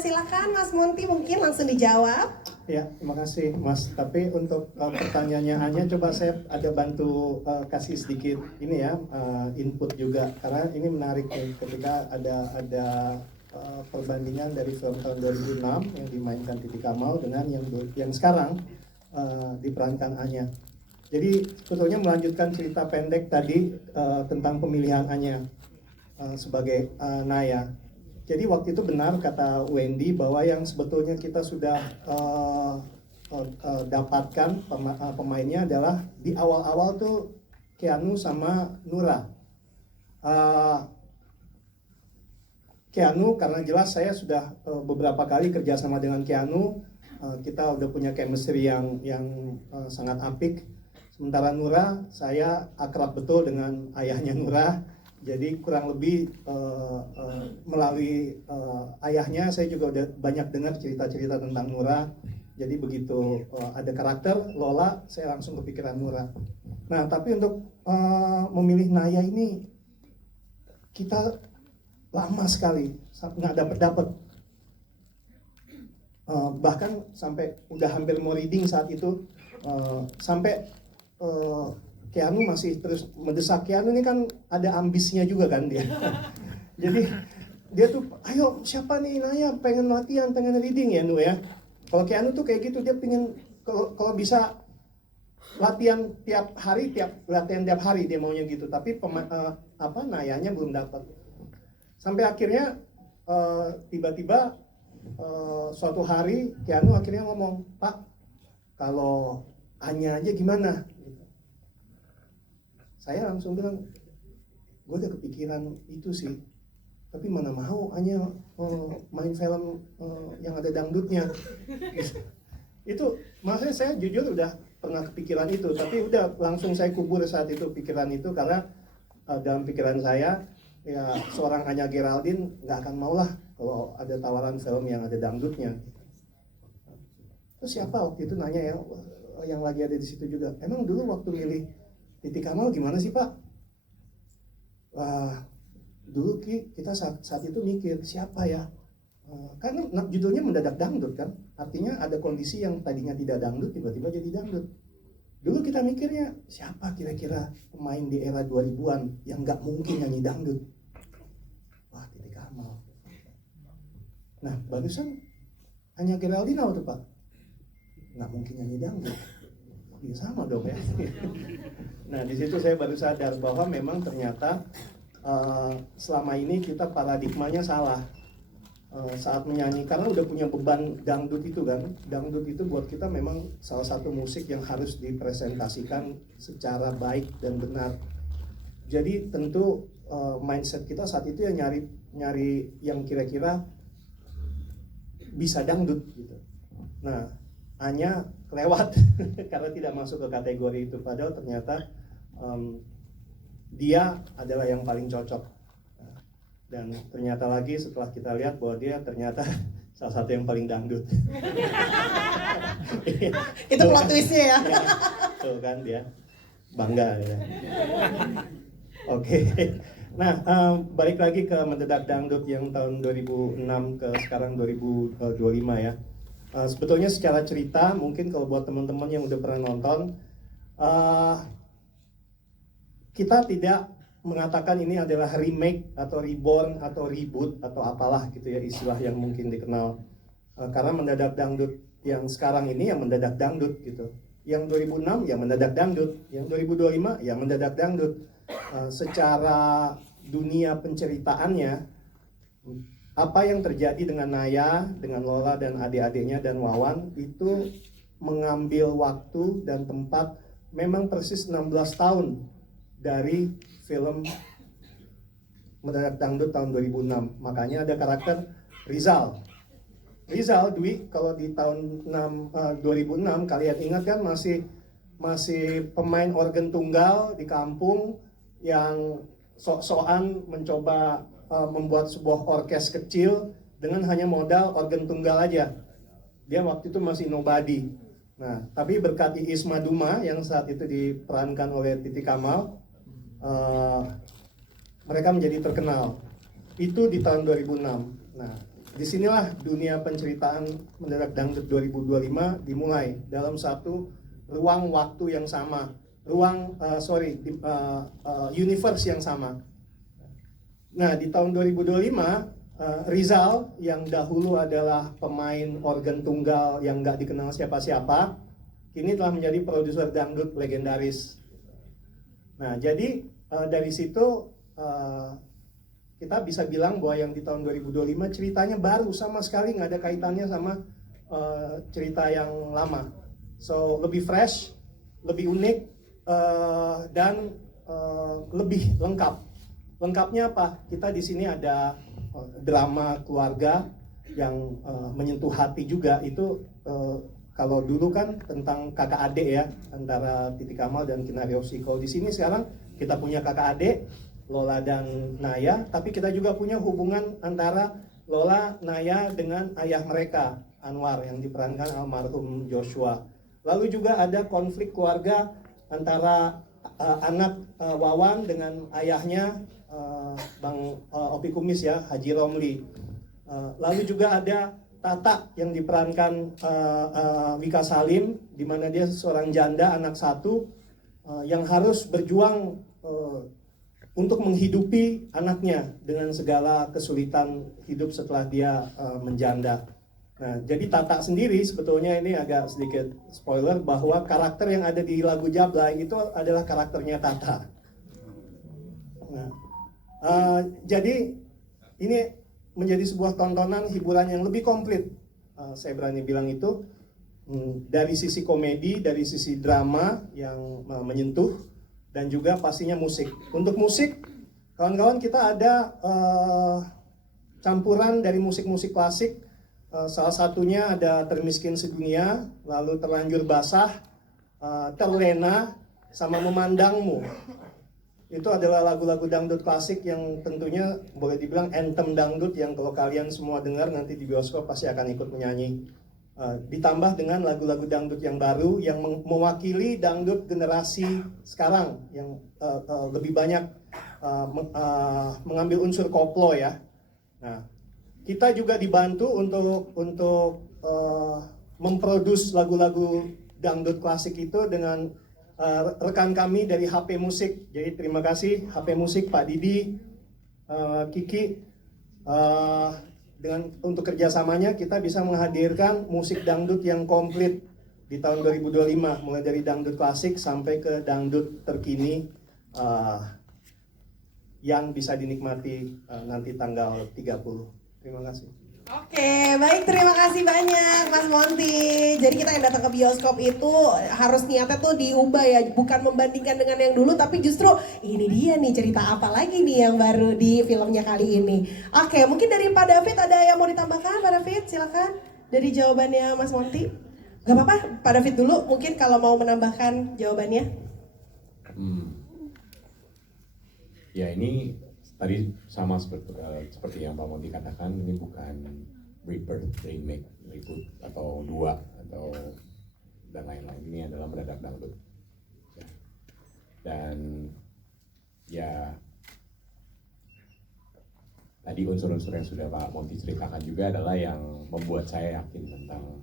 Silakan Mas Monty mungkin langsung dijawab. Ya, terima kasih Mas. Tapi untuk pertanyaannya Anya coba saya ada bantu kasih sedikit ini ya input juga karena ini menarik nih ketika ada perbandingan dari film tahun 2006 yang dimainkan Titi Kamal dengan yang sekarang diperankan Anya. Jadi sebetulnya melanjutkan cerita pendek tadi tentang pemilihan Anya sebagai Naya. Jadi waktu itu benar kata Wendy bahwa yang sebetulnya kita sudah dapatkan pemainnya adalah di awal-awal tuh Keanu sama Nura. Keanu karena jelas saya sudah beberapa kali kerjasama dengan Keanu, kita udah punya chemistry yang sangat apik. Sementara Nura, saya akrab betul dengan ayahnya Nura, jadi kurang lebih melalui ayahnya saya juga udah banyak dengar cerita-cerita tentang Nura. Jadi begitu ada karakter Lola, saya langsung kepikiran Nura. Nah tapi untuk memilih Naya ini kita lama sekali nggak dapat bahkan sampai udah hampir mau reading saat itu sampai Keanu masih terus mendesak. Keanu ini kan ada ambisnya juga kan dia jadi dia tuh ayo siapa nih Naya pengen latihan pengen reading ya Nu ya. Kalau Keanu tuh kayak gitu dia pengen kalau bisa latihan tiap hari dia maunya gitu tapi Nayanya belum dapat. Sampai akhirnya tiba-tiba suatu hari Keanu akhirnya ngomong, Pak, kalau Anya aja gimana? Saya langsung bilang, gue udah kepikiran itu sih, tapi mana mau Anya main film yang ada dangdutnya. Itu maksudnya saya jujur udah pernah kepikiran itu, tapi udah langsung saya kubur saat itu pikiran itu karena dalam pikiran saya ya seorang Anya Geraldine nggak akan mau lah kalau ada tawaran film yang ada dangdutnya. Terus siapa waktu itu nanya ya yang lagi ada di situ juga, emang dulu waktu milih Titi Kamal gimana sih Pak? Wah dulu kita saat itu mikir siapa ya, karena judulnya Mendadak Dangdut kan. Artinya ada kondisi yang tadinya tidak dangdut tiba-tiba jadi dangdut. Dulu kita mikirnya siapa kira-kira pemain di era 2000-an yang nggak mungkin nyanyi dangdut? Wah, Titi Kamal. Nah, barusan hanya Geraldine tuh Pak, nggak mungkin nyanyi dangdut. Ya sama dong ya. Nah, di situ saya baru sadar bahwa memang ternyata selama ini kita paradigmanya salah. Saat menyanyi, karena udah punya beban dangdut itu kan. Dangdut itu buat kita memang salah satu musik yang harus dipresentasikan secara baik dan benar. Jadi tentu mindset kita saat itu ya nyari yang kira-kira bisa dangdut gitu. Nah, hanya kelewat karena tidak masuk ke kategori itu. Padahal ternyata dia adalah yang paling cocok. Dan ternyata lagi setelah kita lihat bahwa dia ternyata salah satu yang paling dangdut. Itu plot twistnya ya. Tuh kan dia bangga ya. Oke. Nah, balik lagi ke Mendadak Dangdut yang tahun 2006 ke sekarang 2025 ya. Sebetulnya secara cerita mungkin kalau buat teman-teman yang udah pernah nonton, kita tidak mengatakan ini adalah remake atau reborn atau reboot atau apalah gitu ya istilah yang mungkin dikenal. Karena Mendadak Dangdut yang sekarang ini yang Mendadak Dangdut gitu. Yang 2006 ya Mendadak Dangdut, yang 2025 ya Mendadak Dangdut. Secara dunia penceritaannya, apa yang terjadi dengan Naya, dengan Lola dan adik-adiknya dan Wawan itu mengambil waktu dan tempat memang persis 16 tahun dari film Mendadak Dangdut tahun 2006. Makanya ada karakter Rizal. Rizal, Dwi, kalau di tahun 2006 kalian ingat kan masih pemain organ tunggal di kampung yang sok-sokan mencoba membuat sebuah orkes kecil dengan hanya modal organ tunggal aja. Dia waktu itu masih nobody. Nah, tapi berkat Iis Maduma yang saat itu diperankan oleh Titi Kamal, mereka menjadi terkenal. Itu di tahun 2006. Nah, disinilah dunia penceritaan Mendadak Dangdut 2025 dimulai dalam satu ruang waktu yang sama, universe yang sama. Nah, di tahun 2025 Rizal yang dahulu adalah pemain organ tunggal yang nggak dikenal siapa-siapa, kini telah menjadi produser dangdut legendaris. Nah, jadi dari situ kita bisa bilang bahwa yang di tahun 2025 ceritanya baru, sama sekali nggak ada kaitannya sama cerita yang lama. So lebih fresh, lebih unik, dan lebih lengkap. Lengkapnya apa? Kita di sini ada drama keluarga yang menyentuh hati juga. Itu kalau dulu kan tentang kakak adik ya antara Titi Kamal dan Kinario Siko. Di sini sekarang kita punya kakak adik Lola dan Naya, tapi kita juga punya hubungan antara Lola, Naya dengan ayah mereka Anwar yang diperankan almarhum Joshua. Lalu juga ada konflik keluarga antara anak Wawan dengan ayahnya Bang Opi Kumis ya, Haji Romli. Lalu juga ada Tata yang diperankan Wika Salim, di mana dia seorang janda anak satu yang harus berjuang untuk menghidupi anaknya dengan segala kesulitan hidup setelah dia menjanda. Nah, jadi Tata sendiri sebetulnya ini agak sedikit spoiler bahwa karakter yang ada di lagu Jablay itu adalah karakternya Tata. Nah, jadi ini menjadi sebuah tontonan hiburan yang lebih komplit. Saya berani bilang itu dari sisi komedi, dari sisi drama yang menyentuh, dan juga pastinya musik. Untuk musik, kawan-kawan kita ada campuran dari musik-musik klasik. Salah satunya ada Termiskin Sedunia, lalu Terlanjur Basah, Terlena, sama Memandangmu. Itu adalah lagu-lagu dangdut klasik yang tentunya boleh dibilang anthem dangdut yang kalau kalian semua dengar nanti di bioskop pasti akan ikut menyanyi. Ditambah dengan lagu-lagu dangdut yang baru yang mewakili dangdut generasi sekarang yang lebih banyak mengambil unsur koplo ya. Nah, kita juga dibantu untuk memproduksi lagu-lagu dangdut klasik itu dengan rekan kami dari HP Musik. Jadi terima kasih HP Musik, Pak Didi, Kiki. Dengan untuk kerjasamanya kita bisa menghadirkan musik dangdut yang komplit di tahun 2025, mulai dari dangdut klasik sampai ke dangdut terkini yang bisa dinikmati nanti tanggal 30. Terima kasih. Oke, baik, terima kasih banyak Mas Monty. Jadi kita yang datang ke bioskop itu harus niatnya tuh diubah ya, bukan membandingkan dengan yang dulu, tapi justru ini dia nih cerita apa lagi nih yang baru di filmnya kali ini. Oke, mungkin dari Pak David ada yang mau ditambahkan, Pak David, silakan dari jawabannya Mas Monty. Gak apa-apa, Pak David dulu mungkin kalau mau menambahkan jawabannya. Ya ini tadi sama seperti yang Pak Monty katakan, ini bukan rebirth, remake, reboot atau dua atau dan lain-lain. Ini adalah mendadak dangdut. Ya. Dan ya tadi unsur-unsur yang sudah Pak Monty ceritakan juga adalah yang membuat saya yakin tentang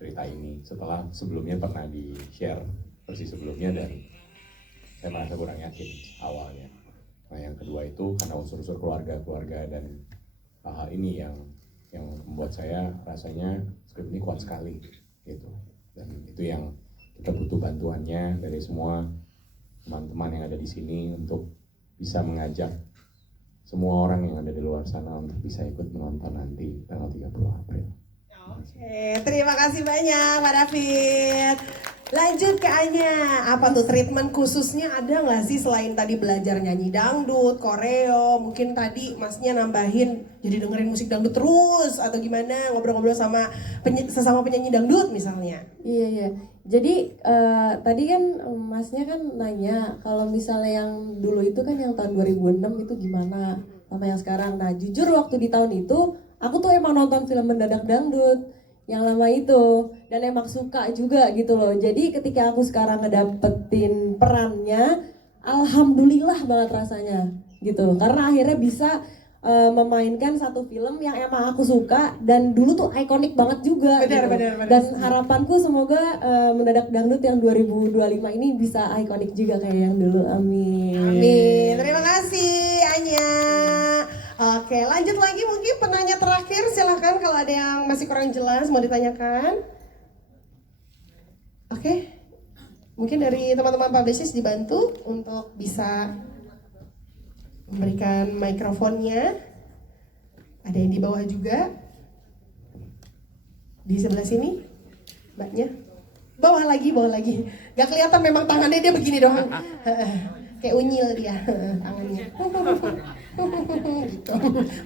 cerita ini setelah sebelumnya pernah di-share versi sebelumnya dan saya merasa kurang yakin awalnya. Nah yang kedua itu karena unsur-unsur keluarga dan hal ini yang membuat saya rasanya skrip ini kuat sekali gitu. Dan itu yang kita butuh bantuannya dari semua teman-teman yang ada di sini untuk bisa mengajak semua orang yang ada di luar sana untuk bisa ikut menonton nanti tanggal 30 April. Oke, terima kasih banyak Pak David. Lanjut ke Anya, apa tuh treatment khususnya ada nggak sih selain tadi belajar nyanyi dangdut, koreo, mungkin tadi masnya nambahin jadi dengerin musik dangdut terus atau gimana ngobrol-ngobrol sama sesama penyanyi dangdut misalnya? Iya. Jadi tadi kan masnya kan nanya kalau misalnya yang dulu itu kan yang tahun 2006 itu gimana sama yang sekarang. Nah jujur waktu di tahun itu aku tuh emang nonton film Mendadak Dangdut yang lama itu dan emang suka juga gitu loh. Jadi ketika aku sekarang ngedapetin perannya, alhamdulillah banget rasanya gitu. Karena akhirnya bisa memainkan satu film yang emang aku suka dan dulu tuh ikonik banget juga. Benar. Dan harapanku semoga Mendadak Dangdut yang 2025 ini bisa ikonik juga kayak yang dulu. Amin. Amin. Terima kasih Anya. Oke, lanjut lagi mungkin penanya terakhir, silahkan kalau ada yang masih kurang jelas mau ditanyakan. Oke, mungkin dari teman-teman publicist dibantu untuk bisa memberikan mikrofonnya. Ada yang di bawah juga. Di sebelah sini, mbaknya. Bawah lagi. Gak kelihatan memang tangannya dia begini doang. Kayak unyil dia tangannya. Gitu.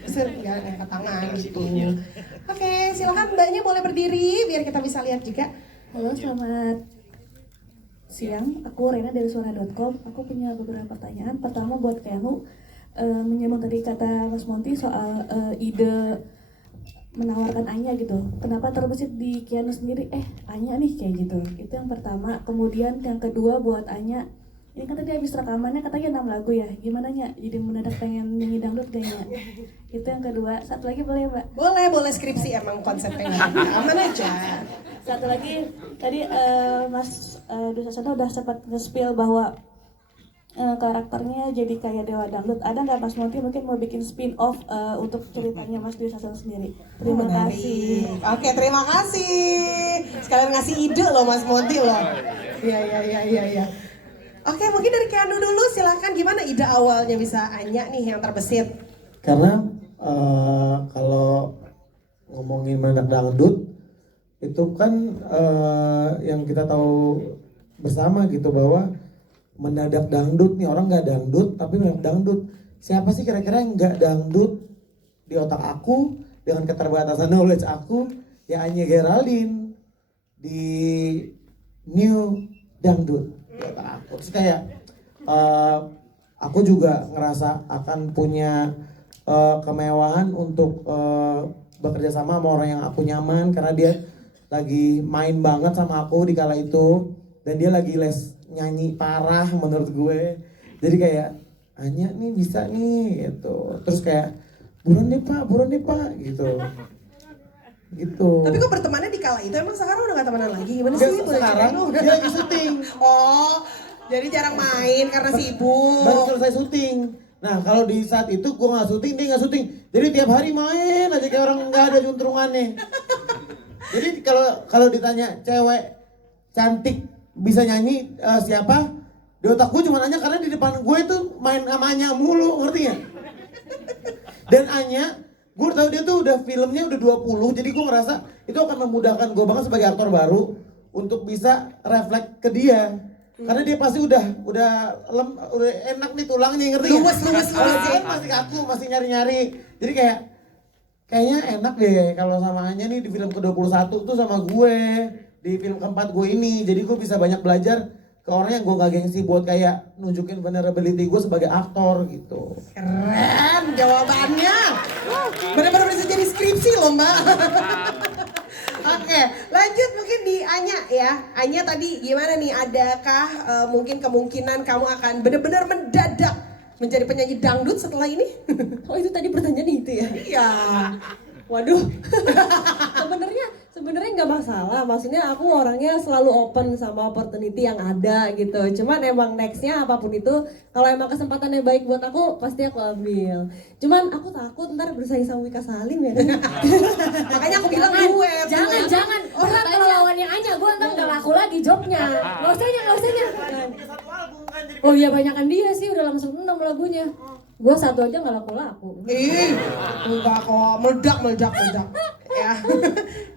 Besar nggak angkat tangan gitu. Oke, silakan mbaknya boleh berdiri biar kita bisa lihat juga. Halo, selamat siang. Aku Rena dari suara.com. Aku punya beberapa pertanyaan. Pertama buat Keanu, menyambung tadi kata Mas Monty soal ide menawarkan Anya gitu. Kenapa terbesit di Keanu sendiri? Anya nih kayak gitu. Itu yang pertama. Kemudian yang kedua buat Anya. Ini kan tadi habis rekamannya katanya 6 lagu ya. Gimana Nya? Jadi mendadak pengen nyanyi dangdut kayaknya. Itu yang kedua. Satu lagi boleh Mbak? Boleh skripsi emang konsepnya. Aman aja. Satu lagi tadi Mas Dwi Sasono udah sempat nge-spill bahwa karakternya jadi kayak Dewa Dangdut. Ada nggak Mas Monty mungkin mau bikin spin-off untuk ceritanya Mas Dwi Sasono sendiri? Terima kasih. Oke, terima kasih. Sekalian ngasih ide loh Mas Monty loh. Iya. Oke, mungkin dari Keanu dulu, silakan gimana ide awalnya bisa Anya nih yang terbesit? Karena kalau ngomongin Mendadak Dangdut itu kan yang kita tahu bersama gitu bahwa mendadak dangdut nih orang nggak dangdut tapi mendadak dangdut. Siapa sih kira-kira yang nggak dangdut di otak aku dengan keterbatasan knowledge aku? Ya Anya Geraldine di New Dangdut. Terus kayak aku juga ngerasa akan punya kemewahan untuk bekerja sama orang yang aku nyaman karena dia lagi main banget sama aku di kala itu dan dia lagi les nyanyi parah menurut gue. Jadi kayak Anya nih bisa nih gitu. Terus kayak buruan deh pak gitu. gitu. Tapi kok bertemannya di kala itu emang sekarang udah gak temenan lagi? Gimana Nggak, sih? Boleh sekarang ceritain dong? dia lagi syuting. Oh, jadi jarang main karena sibuk. Baru selesai syuting. Nah kalau di saat itu gue nggak syuting, dia nggak syuting. Jadi tiap hari main aja kayak orang nggak ada juntrungannya. Jadi kalau ditanya cewek cantik bisa nyanyi siapa? Di otak gue cuma Anya karena di depan gue itu main sama Anya mulu, ngerti gak? Dan Anya, gue tahu dia tuh udah filmnya udah 20, jadi gue ngerasa itu akan memudahkan gue banget sebagai aktor baru untuk bisa refleks ke dia. Karena dia pasti udah enak nih tulangnya, ngerti gak? Luwes. Dia masih kaku, masih nyari-nyari. Jadi kayaknya enak deh kalau sama Anya nih di film ke-21 tuh sama gue. Di film keempat gue ini, jadi gue bisa banyak belajar ke orang yang gue gak gengsi buat kayak nunjukin vulnerability gue sebagai aktor gitu. Keren jawabannya. Benar-benar bisa jadi skripsi loh Mbak. Oke, lanjut mungkin di Anya ya. Anya tadi gimana nih? Adakah mungkin kemungkinan kamu akan benar-benar mendadak menjadi penyanyi dangdut setelah ini? Oh itu tadi pertanyaan itu ya? Iya. Waduh. Sebenarnya nggak masalah. Maksudnya aku orangnya selalu open sama opportunity yang ada gitu. Cuman emang nextnya apapun itu, kalau emang kesempatannya baik buat aku, pasti aku ambil. Cuman aku takut ntar bersaing sama Wika Salim ya. Makanya aku bilang gue. Jangan. Berat kalau lawan yang Anya, gue ntar nggak laku lagi jobnya. Nggak usahnya. Oh iya banyakan dia sih, udah langsung 6 lagunya. Gue satu aja nggak laku. Ih, enggak kok, meledak. Ya.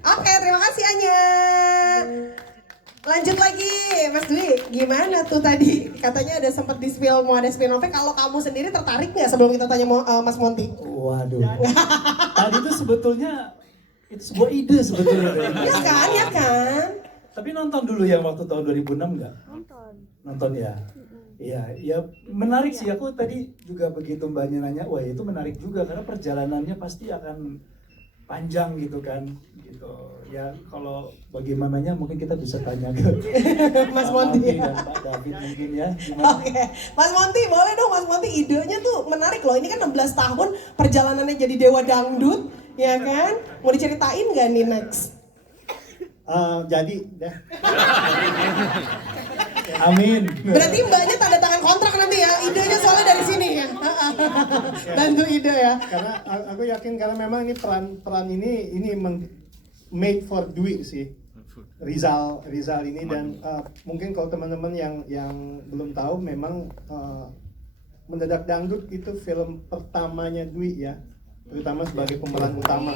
Oke, terima kasih Anya. Lanjut lagi, Mas Dwi, gimana tuh tadi katanya ada sempat di spill mau ada spin-off-nya. Kalau kamu sendiri tertarik nggak sebelum kita tanya Mas Monty? Waduh. Tadi itu sebetulnya itu sebuah ide sebetulnya. Ya kan. Tapi nonton dulu yang waktu tahun 2006 nggak? Nonton ya. Iya, menarik sih. Aku tadi juga begitu Mbaknya nanya, wah itu menarik juga karena perjalanannya pasti akan panjang gitu kan, gitu. Ya kalau bagaimananya mungkin kita bisa tanya ke Mas Monty dan Pak David mungkin ya. Oke, Mas Monty boleh dong Mas Monty, idenya tuh menarik loh. Ini kan 16 tahun perjalanannya jadi dewa dangdut, ya kan? Mau diceritain nggak nih next? Jadi deh. Amin. Berarti mbaknya tanda tangan kontrak nanti ya, idenya soalnya dari sini ya. Bantu ide ya. Karena aku yakin karena memang ini peran ini made for Dwi sih. Rizal ini dan mungkin kalau teman-teman yang belum tahu memang Mendadak Dangdut itu film pertamanya Dwi ya, terutama sebagai pemeran utama.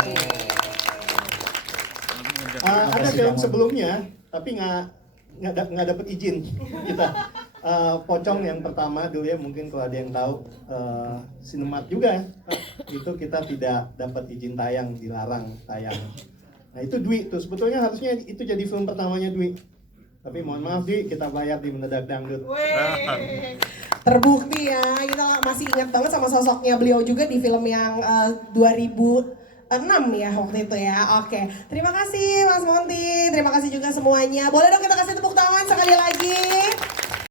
Ada film sebelumnya tapi nggak dapet izin kita. Pocong yang pertama dulu ya, mungkin kalau ada yang tahu, Cinemat juga itu kita tidak dapat izin tayang, dilarang tayang. Nah itu Dwi tuh, sebetulnya harusnya itu jadi film pertamanya Dwi, tapi mohon maaf Dwi, kita bayar di Mendadak Dangdut. Terbukti ya, kita masih ingat banget sama sosoknya beliau juga di film yang 2006 ya waktu itu ya. Oke, terima kasih Mas Monty, terima kasih juga semuanya. Boleh dong kita kasih tepuk tangan sekali lagi.